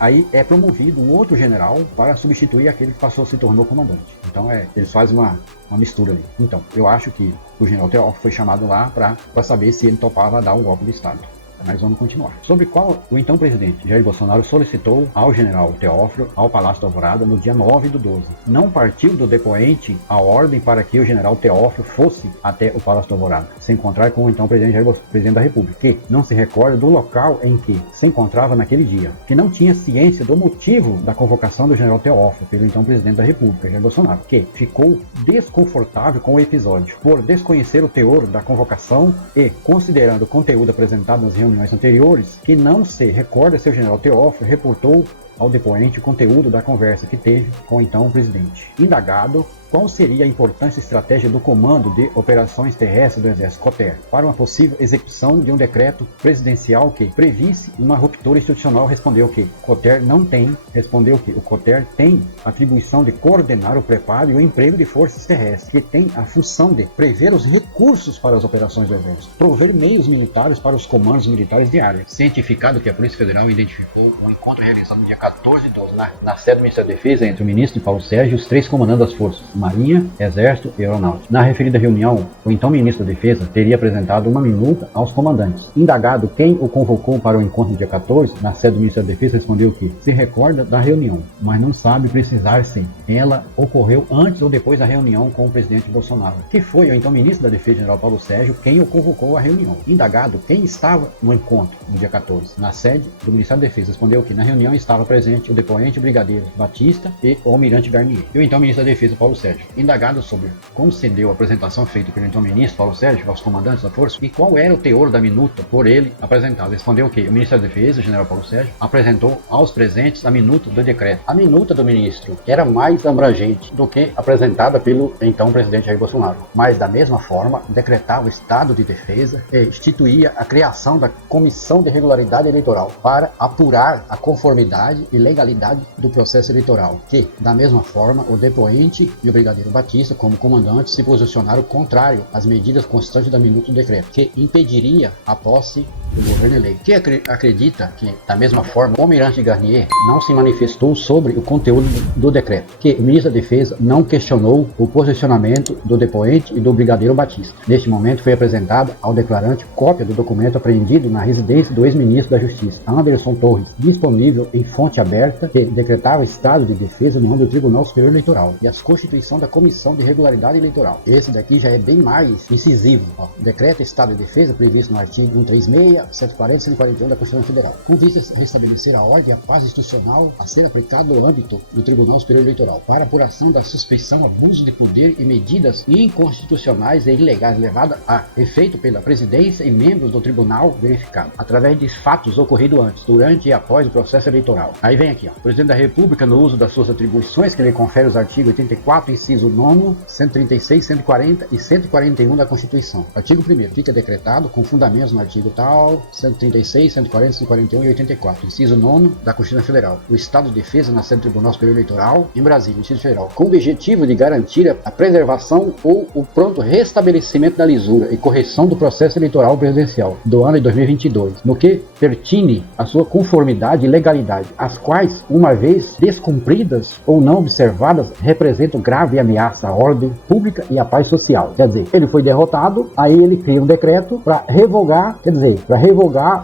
aí é promovido um outro general para substituir aquele que se tornou comandante. Então eles fazem uma mistura ali. Então, eu acho que o general Teófilo foi chamado lá para saber se ele topava dar um golpe de Estado. Mas vamos continuar. Sobre qual o então presidente Jair Bolsonaro solicitou ao general Teófilo ao Palácio do Alvorada no dia 9/12. Não partiu do depoente a ordem para que o general Teófilo fosse até o Palácio do Alvorada, se encontrar com o então presidente da República, que não se recorda do local em que se encontrava naquele dia, que não tinha ciência do motivo da convocação do general Teófilo pelo então presidente da República, Jair Bolsonaro, que ficou desconfortável com o episódio por desconhecer o teor da convocação e, considerando o conteúdo apresentado nas reuniões anteriores, que não se recorda se o general Teófilo reportou ao depoente o conteúdo da conversa que teve com o então presidente. Indagado, qual seria a importância e estratégia do Comando de Operações Terrestres do Exército, COTER, para uma possível execução de um decreto presidencial que previsse uma ruptura institucional? Respondeu que COTER não tem. Respondeu que o COTER tem atribuição de coordenar o preparo e o emprego de forças terrestres, que tem a função de prever os recursos para as operações do Exército, prover meios militares para os comandos militares de área. Cientificado que a Polícia Federal identificou um encontro realizado no dia 14/12 na sede do Ministério da Defesa entre o ministro Paulo Sérgio e os 3 comandantes das forças, Marinha, Exército e Aeronáutica. Na referida reunião, o então ministro da Defesa teria apresentado uma minuta aos comandantes. Indagado quem o convocou para o encontro no dia 14, na sede do Ministério da Defesa, respondeu que se recorda da reunião, mas não sabe precisar se ela ocorreu antes ou depois da reunião com o presidente Bolsonaro, que foi o então ministro da Defesa, general Paulo Sérgio, quem o convocou à reunião. Indagado quem estava no encontro no dia 14, na sede do Ministério da Defesa, respondeu que na reunião estava presente o depoente, o brigadeiro Batista e o almirante Garnier, e o então ministro da Defesa, Paulo Sérgio. Indagado sobre como se deu a apresentação feita pelo então ministro Paulo Sérgio aos comandantes da força e qual era o teor da minuta por ele apresentada, respondeu que o ministro da Defesa, o general Paulo Sérgio, apresentou aos presentes a minuta do decreto. A minuta do ministro era mais abrangente do que apresentada pelo então presidente Jair Bolsonaro, mas da mesma forma decretava o estado de defesa e instituía a criação da Comissão de Regularidade Eleitoral para apurar a conformidade e legalidade do processo eleitoral, que, da mesma forma, o depoente e o brigadeiro Batista, como comandante, se posicionaram contrário às medidas constantes da minuta do decreto, que impediria a posse do governo eleito. Que acredita que, da mesma forma, o almirante Garnier não se manifestou sobre o conteúdo do decreto, que o ministro da Defesa não questionou o posicionamento do depoente e do brigadeiro Batista. Neste momento foi apresentada ao declarante cópia do documento apreendido na residência do ex-ministro da Justiça, Anderson Torres, disponível em fonte aberta, que decretava estado de defesa no âmbito do Tribunal Superior Eleitoral e as constituição da Comissão de Regularidade Eleitoral. Esse daqui já é bem mais incisivo. Decreta estado de defesa previsto no artigo 136, 140 e 141 da Constituição Federal, com vista a restabelecer a ordem e a paz institucional a ser aplicado no âmbito do Tribunal Superior Eleitoral, para apuração da suspeição, abuso de poder e medidas inconstitucionais e ilegais levadas a efeito pela presidência e membros do tribunal verificado, através de fatos ocorridos antes, durante e após o processo eleitoral. Aí vem aqui, ó. O Presidente da República, no uso das suas atribuições que lhe confere os artigos 84, inciso 9, 136, 140 e 141 da Constituição. Artigo 1º. Fica decretado com fundamentos no artigo tal, 136, 140, 141 e 84, inciso 9 da Constituição Federal. O Estado de Defesa na sede do Tribunal Superior Eleitoral em Brasília, Distrito Federal, com o objetivo de garantir a preservação ou o pronto restabelecimento da lisura e correção do processo eleitoral presidencial do ano de 2022, no que pertine a sua conformidade e legalidade, as quais, uma vez descumpridas ou não observadas, representam grave ameaça à ordem pública e à paz social. Quer dizer, ele foi derrotado, aí ele cria um decreto para revogar,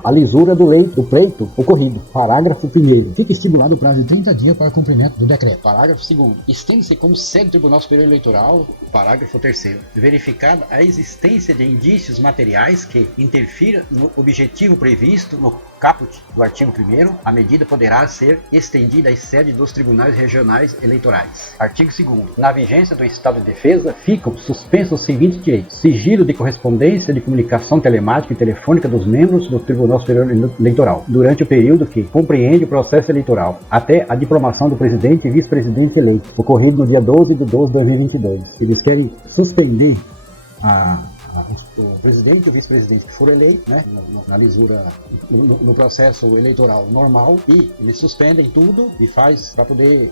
a lisura do pleito ocorrido. Parágrafo 1º. Fica estipulado o prazo de 30 dias para o cumprimento do decreto. Parágrafo 2º. Estende-se como sede do Tribunal Superior Eleitoral. Parágrafo 3º. Verificada a existência de indícios materiais que interfiram no objetivo previsto no caput do artigo 1º, a medida poderá ser estendida às sedes dos tribunais regionais eleitorais. Artigo 2º. Na vigência do estado de defesa, ficam suspensos os seguintes direitos: sigilo de correspondência de comunicação telemática e telefônica dos membros do Tribunal Superior Eleitoral, durante o período que compreende o processo eleitoral, até a diplomação do presidente e vice-presidente eleito, ocorrido no dia 12 de 12 de 2022. Eles querem suspender o presidente e o vice-presidente que foram eleitos, né, na lisura, no processo eleitoral normal, e eles suspendem tudo e faz para poder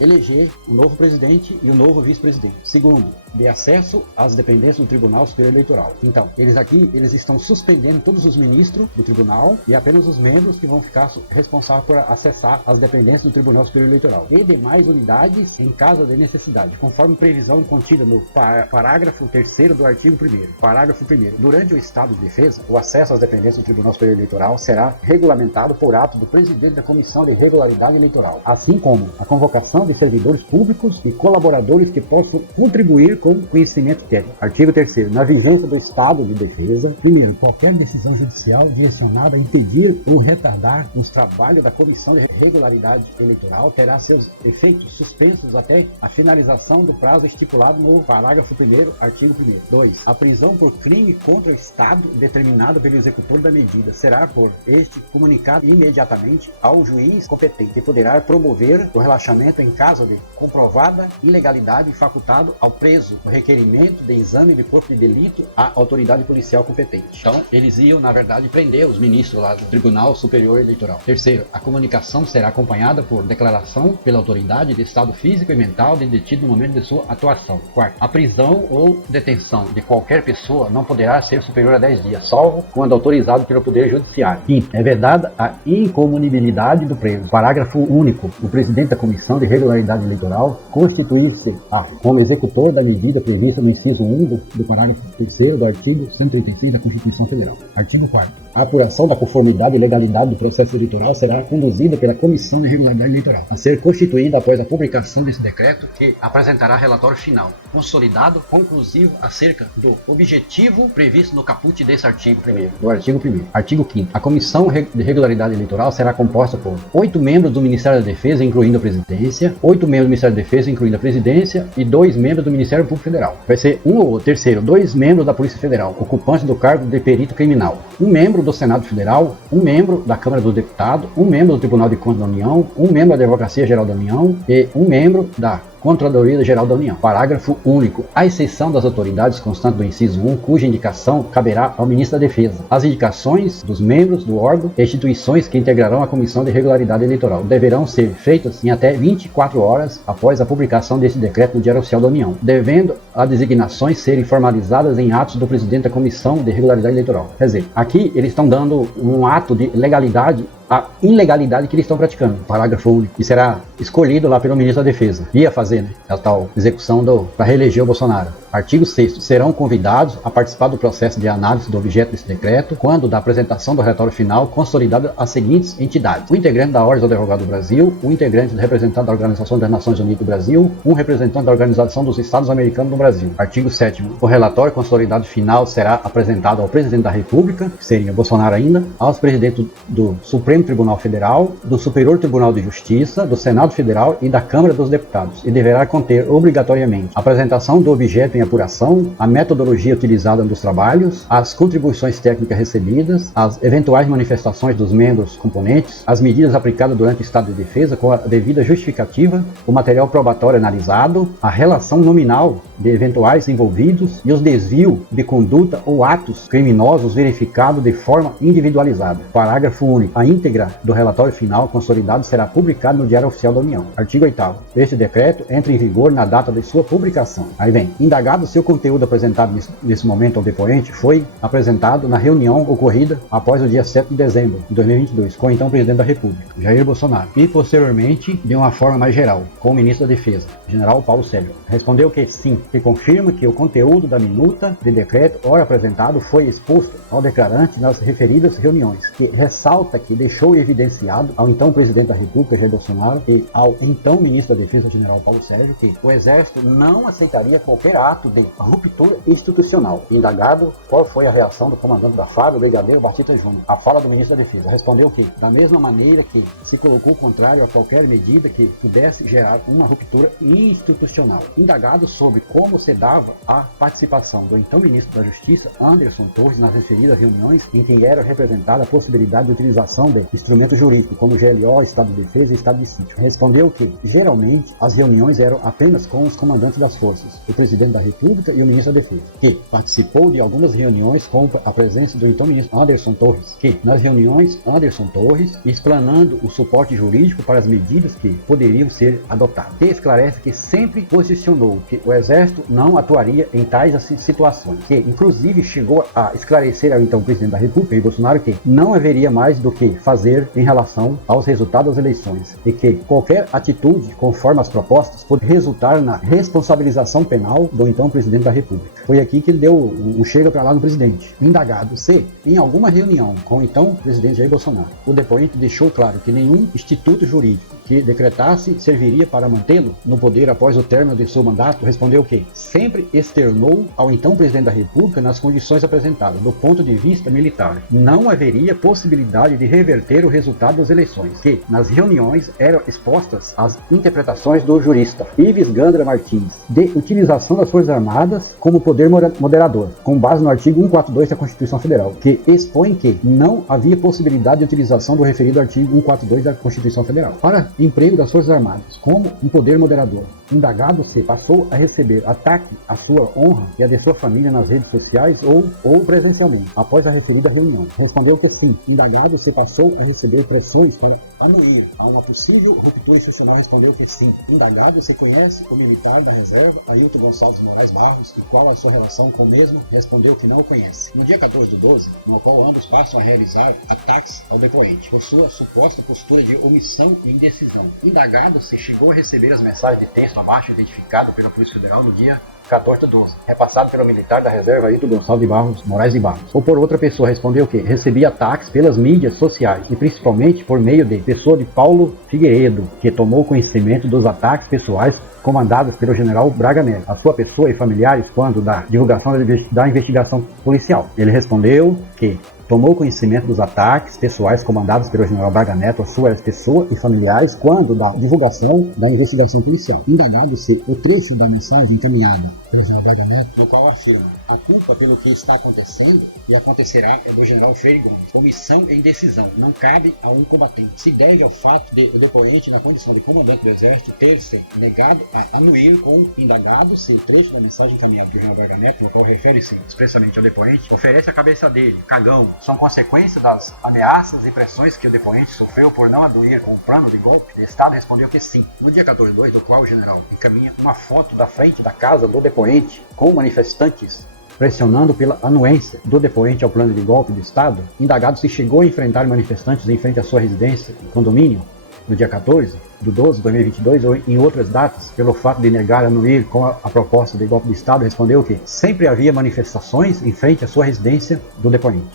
eleger o novo presidente e o novo vice-presidente. Segundo, de acesso às dependências do Tribunal Superior Eleitoral. Então, eles estão suspendendo todos os ministros do tribunal e apenas os membros que vão ficar responsáveis por acessar as dependências do Tribunal Superior Eleitoral e demais unidades em caso de necessidade, conforme previsão contida no parágrafo 3º do artigo 1º. Parágrafo 1º. Durante o estado de defesa, o acesso às dependências do Tribunal Superior Eleitoral será regulamentado por ato do presidente da Comissão de Regularidade Eleitoral, assim como a convocação de servidores públicos e colaboradores que possam contribuir com conhecimento técnico. Artigo 3º. Na vigência do estado de defesa, primeiro, qualquer decisão judicial direcionada a impedir ou retardar os trabalhos da Comissão de Regularidade Eleitoral terá seus efeitos suspensos até a finalização do prazo estipulado no parágrafo 1º, artigo 1º. 2. A prisão por crime contra o Estado determinado pelo executor da medida será por este comunicado imediatamente ao juiz competente, que poderá promover o relaxamento em caso de comprovada ilegalidade e facultado ao preso o requerimento de exame de corpo de delito à autoridade policial competente. Então, eles iam, na verdade, prender os ministros lá do Tribunal Superior Eleitoral. Terceiro, a comunicação será acompanhada por declaração pela autoridade de estado físico e mental de detido no momento de sua atuação. Quarto, a prisão ou detenção de qualquer pessoa não poderá ser superior a 10 dias, salvo quando autorizado pelo Poder Judiciário. Quinto, é vedada a incomunibilidade do preso. Parágrafo único. O presidente da Comissão de Regularidade Eleitoral constituir-se como executor da medida prevista no inciso 1 do parágrafo 3º do artigo 136 da Constituição Federal. Artigo 4º. A apuração da conformidade e legalidade do processo eleitoral será conduzida pela Comissão de Regularidade Eleitoral, a ser constituída após a publicação desse decreto, que apresentará relatório final, consolidado, conclusivo acerca do objetivo previsto no caput desse artigo 1º. Do artigo 1º. Artigo 5º. A Comissão de Regularidade Eleitoral será composta por 8 membros do Ministério da Defesa, incluindo a Presidência, 8 membros do Ministério da Defesa, incluindo a Presidência, e 2 membros do Ministério Público Federal. Vai ser terceiro, 2 membros da Polícia Federal, ocupantes do cargo de perito criminal, 1 membro do Senado Federal, 1 membro da Câmara dos Deputados, 1 membro do Tribunal de Contas da União, 1 membro da Advocacia Geral da União e 1 membro da Controladoria Geral da União. Parágrafo único. À exceção das autoridades constantes do inciso 1, cuja indicação caberá ao Ministro da Defesa. As indicações dos membros do órgão e instituições que integrarão a Comissão de Regularidade Eleitoral deverão ser feitas em até 24 horas após a publicação desse decreto no Diário Oficial da União, devendo as designações serem formalizadas em atos do presidente da Comissão de Regularidade Eleitoral. Quer dizer, aqui eles estão dando um ato de legalidade a ilegalidade que eles estão praticando. Parágrafo único. E será escolhido lá pelo ministro da Defesa. Ia fazer, né, a tal execução para reeleger o Bolsonaro. Artigo 6º. Serão convidados a participar do processo de análise do objeto desse decreto, quando da apresentação do relatório final, consolidado as seguintes entidades: o integrante da Ordem dos Advogados do Brasil, o integrante do representante da Organização das Nações Unidas do Brasil, um representante da Organização dos Estados Americanos do Brasil. Artigo 7º. O relatório consolidado final será apresentado ao presidente da República, que seria Bolsonaro ainda, aos presidentes do Supremo Tribunal Federal, do Superior Tribunal de Justiça, do Senado Federal e da Câmara dos Deputados, e deverá conter obrigatoriamente a apresentação do objeto em apuração, a metodologia utilizada nos trabalhos, as contribuições técnicas recebidas, as eventuais manifestações dos membros componentes, as medidas aplicadas durante o estado de defesa com a devida justificativa, o material probatório analisado, a relação nominal de eventuais envolvidos e os desvios de conduta ou atos criminosos verificados de forma individualizada. Parágrafo único. A íntegra do relatório final consolidado será publicado no Diário Oficial da União. Artigo 8º. Este decreto entra em vigor na data de sua publicação. Aí vem, indagado se o conteúdo apresentado nesse momento ao depoente foi apresentado na reunião ocorrida após o dia 7 de dezembro de 2022, com o então presidente da República, Jair Bolsonaro, e posteriormente de uma forma mais geral, com o ministro da Defesa, general Paulo Sérgio. Respondeu que sim, que confirma que o conteúdo da minuta de decreto ora apresentado foi exposto ao declarante nas referidas reuniões, que ressalta que deixou evidenciado ao então presidente da República, Jair Bolsonaro, e ao então ministro da Defesa, general Paulo Sérgio, que o Exército não aceitaria qualquer ato de ruptura institucional. Indagado qual foi a reação do comandante da FAB, o brigadeiro Batista Júnior, à fala do ministro da Defesa, respondeu que, da mesma maneira que se colocou contrário a qualquer medida que pudesse gerar uma ruptura institucional. Indagado sobre como se dava a participação do então ministro da Justiça, Anderson Torres, nas referidas reuniões em que era representada a possibilidade de utilização de instrumentos jurídicos como GLO, Estado de Defesa e Estado de Sítio, respondeu que, geralmente, as reuniões eram apenas com os comandantes das forças, o presidente da República e o ministro da Defesa, que participou de algumas reuniões com a presença do então ministro Anderson Torres, que, nas reuniões, Anderson Torres, explanando o suporte jurídico para as medidas que poderiam ser adotadas, que esclarece que sempre posicionou que o Exército não atuaria em tais situações, que inclusive chegou a esclarecer ao então presidente da República, Jair Bolsonaro, que não haveria mais do que fazer em relação aos resultados das eleições, e que qualquer atitude conforme as propostas pode resultar na responsabilização penal do então presidente da República. Foi aqui que ele deu o chega para lá no presidente. Indagado se, em alguma reunião com o então presidente Jair Bolsonaro, o depoente deixou claro que nenhum instituto jurídico que decretasse serviria para mantê-lo no poder após o término de seu mandato, respondeu que sempre externou ao então presidente da República nas condições apresentadas, do ponto de vista militar, não haveria possibilidade de reverter o resultado das eleições, que nas reuniões eram expostas as interpretações do jurista Ives Gandra Martins de utilização das Forças Armadas como poder moderador, com base no artigo 142 da Constituição Federal, que expõe que não havia possibilidade de utilização do referido artigo 142 da Constituição Federal para emprego das Forças Armadas como um poder moderador. Indagado se passou a receber ataque à sua honra e a de sua família nas redes sociais ou presencialmente, após a referida reunião. Respondeu que sim. Indagado se passou a receber pressões para anuir a uma possível ruptura institucional, respondeu que sim. Indagado se conhece o militar da reserva, Ailton Gonçalves Moraes Barros, e qual a sua relação com o mesmo, respondeu que não o conhece. No dia 14/12, no qual ambos passam a realizar ataques ao depoente, por sua suposta postura de omissão e indecisão. Indagado se chegou a receber as mensagens de texto abaixo identificado pela Polícia Federal no dia 14/12, repassado pelo militar da reserva Ailton Gonçalves Moraes de Barros, ou por outra pessoa, respondeu que recebia ataques pelas mídias sociais e principalmente por meio de pessoa de Paulo Figueiredo, que tomou conhecimento dos ataques pessoais comandados pelo general Braga Neto, a sua pessoa e familiares quando da divulgação da investigação policial. Ele respondeu que tomou conhecimento dos ataques pessoais comandados pelo general Braga Neto, a sua pessoa e familiares, quando da divulgação da investigação policial. Indagado se o trecho da mensagem encaminhada pelo general Braga Neto, no qual afirma: a culpa pelo que está acontecendo e acontecerá é do general Freire Gomes. Omissão e indecisão não cabe a um combatente. Se deve ao fato de o depoente, na condição de comandante do Exército, ter se negado a anuir com indagado se o trecho da mensagem encaminhada pelo general Braga Neto, no qual refere-se expressamente ao depoente, oferece a cabeça dele, cagão. São consequência das ameaças e pressões que o depoente sofreu por não anuir com o plano de golpe de Estado, respondeu que sim. No dia 14/2, do qual o general encaminha uma foto da frente da casa do depoente com manifestantes pressionando pela anuência do depoente ao plano de golpe de Estado, indagado se chegou a enfrentar manifestantes em frente à sua residência, condomínio, no dia 14/12 de 2022 ou em outras datas, pelo fato de negar anuir com a proposta de golpe de Estado, respondeu que sempre havia manifestações em frente à sua residência do depoente.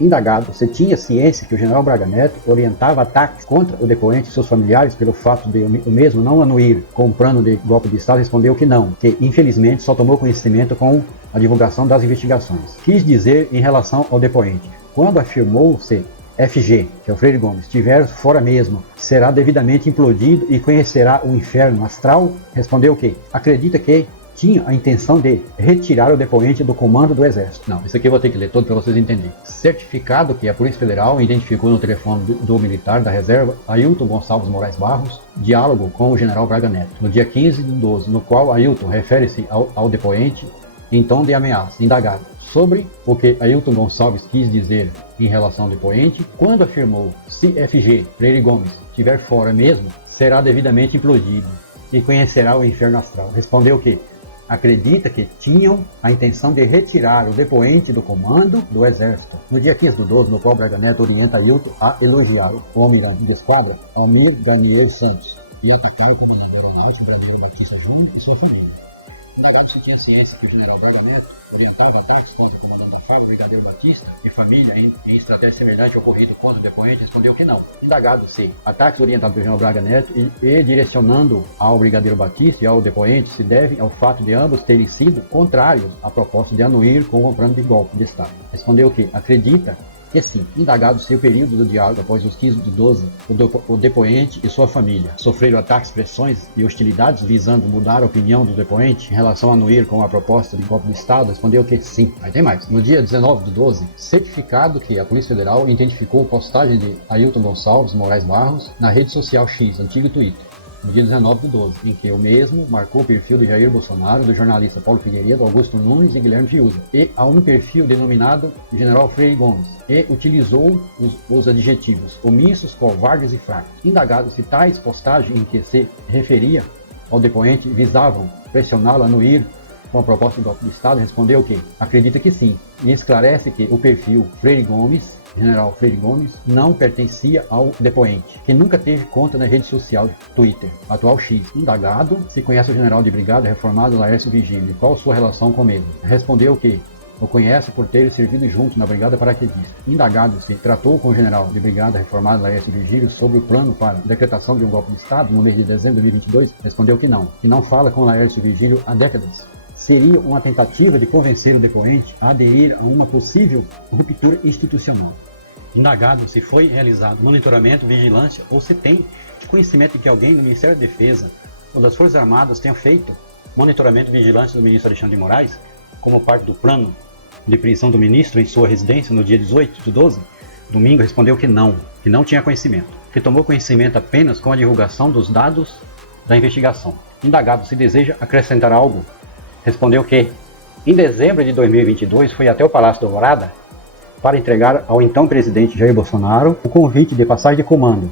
Indagado se tinha ciência que o general Braga Neto orientava ataques contra o depoente e seus familiares pelo fato de o mesmo não anuir com o plano de golpe de Estado, respondeu que não, que infelizmente só tomou conhecimento com a divulgação das investigações. Quis dizer em relação ao depoente, quando afirmou-se FG, que é o Freire Gomes, estiver fora mesmo, será devidamente implodido e conhecerá o inferno astral, respondeu que acredita que tinha a intenção de retirar o depoente do comando do Exército. Não, isso aqui eu vou ter que ler todo para vocês entenderem. Certificado que a Polícia Federal identificou no telefone do militar da reserva, Ailton Gonçalves Moraes Barros, diálogo com o general Braga Neto, no dia 15/12, no qual Ailton refere-se ao depoente em tom de ameaça, indagado sobre o que Ailton Gonçalves quis dizer em relação ao depoente, quando afirmou: se FG, Freire Gomes, estiver fora mesmo, será devidamente implodido e conhecerá o inferno astral. Respondeu que acredita que tinham a intenção de retirar o depoente do comando do Exército. No dia 15/12, no qual Braga Neto orienta Ailton a elogiá-lo, o almirante de esquadra Almir Daniel Santos, e atacar o comandante aeronáutico Brasileiro Batista Júnior e sua família. Indagado se tinha ciência que o general Braga Neto orientava ataques contra o comandante da FARC, o brigadeiro Batista, e família em estratégia de severidade ocorrido contra o depoente, respondeu que não. Indagado se ataques orientados pelo general Braga Neto e direcionando ao brigadeiro Batista e ao depoente se devem ao fato de ambos terem sido contrários à proposta de anuir com o plano de golpe de Estado. Respondeu que acredita que sim. Indagado se o período do diálogo após os 15 de 12, o depoente e sua família sofreram ataques, pressões e hostilidades visando mudar a opinião do depoente em relação a anuir com a proposta de golpe de Estado, respondeu que sim. Aí tem mais. No dia 19 de 12, certificado que a Polícia Federal identificou postagem de Ailton Gonçalves Moraes Barros na rede social X, antigo Twitter, no dia 19 de 12, em que o mesmo marcou o perfil de Jair Bolsonaro, do jornalista Paulo Figueiredo, Augusto Nunes e Guilherme Fiuza, e a um perfil denominado General Freire Gomes, e utilizou os adjetivos omissos, covardes e fracos. Indagado se tais postagens em que se referia ao depoente visavam pressioná-lo a anuir com a proposta do golpe de Estado, respondeu que acredita que sim, e esclarece que o perfil Freire Gomes, General Freire Gomes, não pertencia ao depoente, que nunca teve conta na rede social Twitter, atual X. Indagado se conhece o general de brigada reformado Laércio Vigílio e qual sua relação com ele. Respondeu que o conhece por ter servido junto na brigada paraquedista. Indagado se tratou com o general de brigada reformado Laércio Vigílio sobre o plano para a decretação de um golpe de Estado no mês de dezembro de 2022, respondeu que não fala com Laércio Vigílio há décadas. Seria uma tentativa de convencer o depoente a aderir a uma possível ruptura institucional. Indagado se foi realizado monitoramento, vigilância ou se tem conhecimento de que alguém do Ministério da Defesa ou das Forças Armadas tenha feito monitoramento e vigilância do ministro Alexandre de Moraes como parte do plano de prisão do ministro em sua residência no dia 18 de 12, domingo, respondeu que não tinha conhecimento, que tomou conhecimento apenas com a divulgação dos dados da investigação. Indagado se deseja acrescentar algo, respondeu que em dezembro de 2022 foi até o Palácio da Alvorada para entregar ao então presidente Jair Bolsonaro o convite de passagem de comando,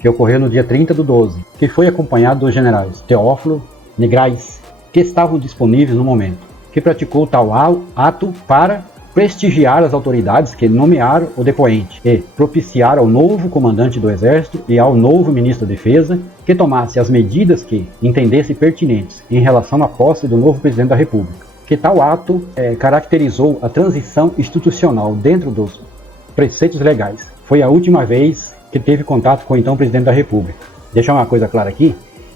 que ocorreu no dia 30 do 12, que foi acompanhado dos generais Teófilo, Negrais, que estavam disponíveis no momento, que praticou tal ato para prestigiar as autoridades que nomearam o depoente e propiciar ao novo comandante do Exército e ao novo ministro da Defesa que tomasse as medidas que entendesse pertinentes em relação à posse do novo presidente da República. Que tal ato caracterizou a transição institucional dentro dos preceitos legais. Foi a última vez que teve contato com o então presidente da República. Deixar uma coisa clara aqui,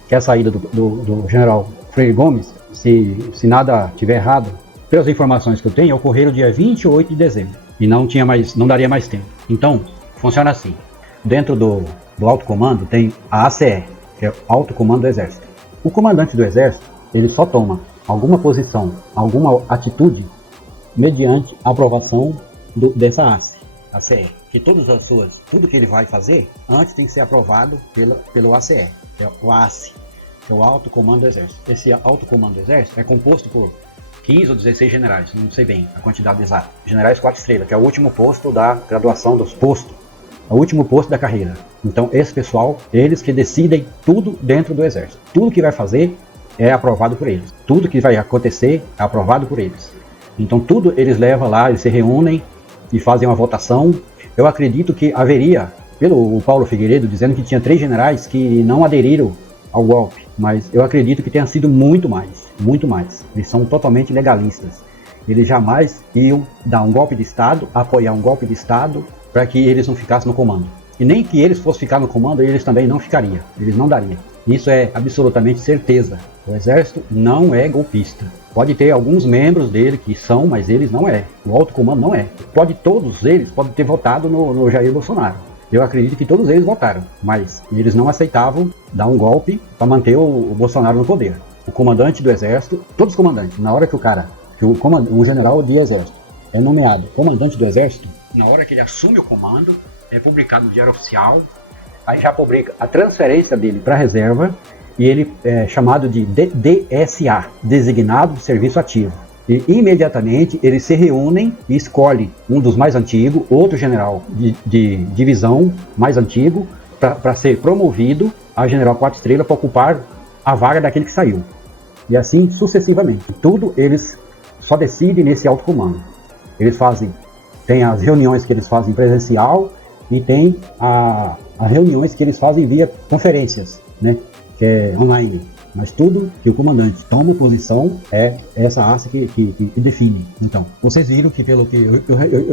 que a saída do general Freire Gomes, se nada tiver errado, pelas informações que eu tenho, ocorreram dia 28 de dezembro. E não daria mais tempo. Então, funciona assim. Dentro do alto comando tem a ACE, que é o Alto Comando do Exército. O comandante do Exército, ele só toma alguma posição, alguma atitude, mediante a aprovação dessa ACE, que tudo que ele vai fazer, antes tem que ser aprovado pelo ACE, que é o ACE, que é o Alto Comando do Exército. Esse Alto Comando do Exército é composto por 15 ou 16 generais, não sei bem a quantidade exata. Generais 4 estrelas, que é o último posto da graduação dos postos, o último posto da carreira. Então esse pessoal, eles que decidem tudo dentro do Exército. Tudo que vai fazer é aprovado por eles. Tudo que vai acontecer é aprovado por eles. Então tudo eles levam lá, eles se reúnem e fazem uma votação. Eu acredito que haveria, pelo Paulo Figueiredo dizendo que tinha 3 generais que não aderiram ao golpe, mas eu acredito que tenha sido muito mais. Eles são totalmente legalistas. Eles jamais iam dar um golpe de Estado, apoiar um golpe de Estado para que eles não ficassem no comando. E nem que eles fossem ficar no comando, eles também não ficariam. Eles não dariam. Isso é absolutamente certeza. O Exército não é golpista. Pode ter alguns membros dele que são, mas eles não é. O alto comando não é. Todos eles podem ter votado no Jair Bolsonaro. Eu acredito que todos eles votaram, mas eles não aceitavam dar um golpe para manter o Bolsonaro no poder. O comandante do Exército, todos os comandantes, na hora que o general de Exército é nomeado comandante do Exército, na hora que ele assume o comando, é publicado no Diário Oficial, aí já publica a transferência dele para a reserva, e ele é chamado de DSA, Designado de Serviço Ativo. E imediatamente eles se reúnem e escolhem um dos mais antigos, outro general de divisão mais antigo, para ser promovido a general 4 estrelas para ocupar a vaga daquele que saiu. E assim sucessivamente. Tudo eles só decidem nesse alto comando. Eles tem as reuniões que eles fazem presencial e tem as reuniões que eles fazem via conferências, né, que é online. Mas tudo que o comandante toma posição é essa haste que define. Então, vocês viram que pelo que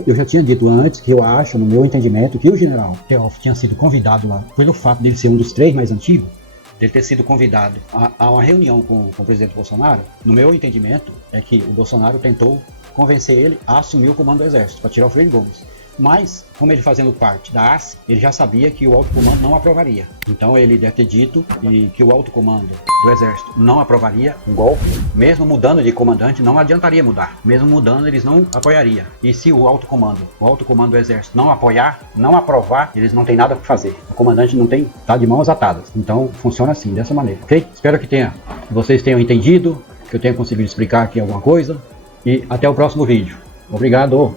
eu já tinha dito antes, que eu acho, no meu entendimento, que o general Teófilo tinha sido convidado lá, pelo fato dele ser um dos 3 mais antigos, dele ter sido convidado a uma reunião com o presidente Bolsonaro. No meu entendimento, é que o Bolsonaro tentou convencer ele a assumir o comando do exército, para tirar o Freire Gomes. Mas, como ele fazendo parte da ASE, ele já sabia que o alto comando não aprovaria. Então ele deve ter dito que o alto comando do exército não aprovaria um golpe. Mesmo mudando de comandante, não adiantaria mudar. Mesmo mudando, eles não apoiariam. E se o alto comando do exército não apoiar, não aprovar, eles não têm nada para fazer. O comandante não tem, tá de mãos atadas. Então funciona assim, dessa maneira, ok? Espero que vocês tenham entendido, que eu tenha conseguido explicar aqui alguma coisa. E até o próximo vídeo. Obrigado!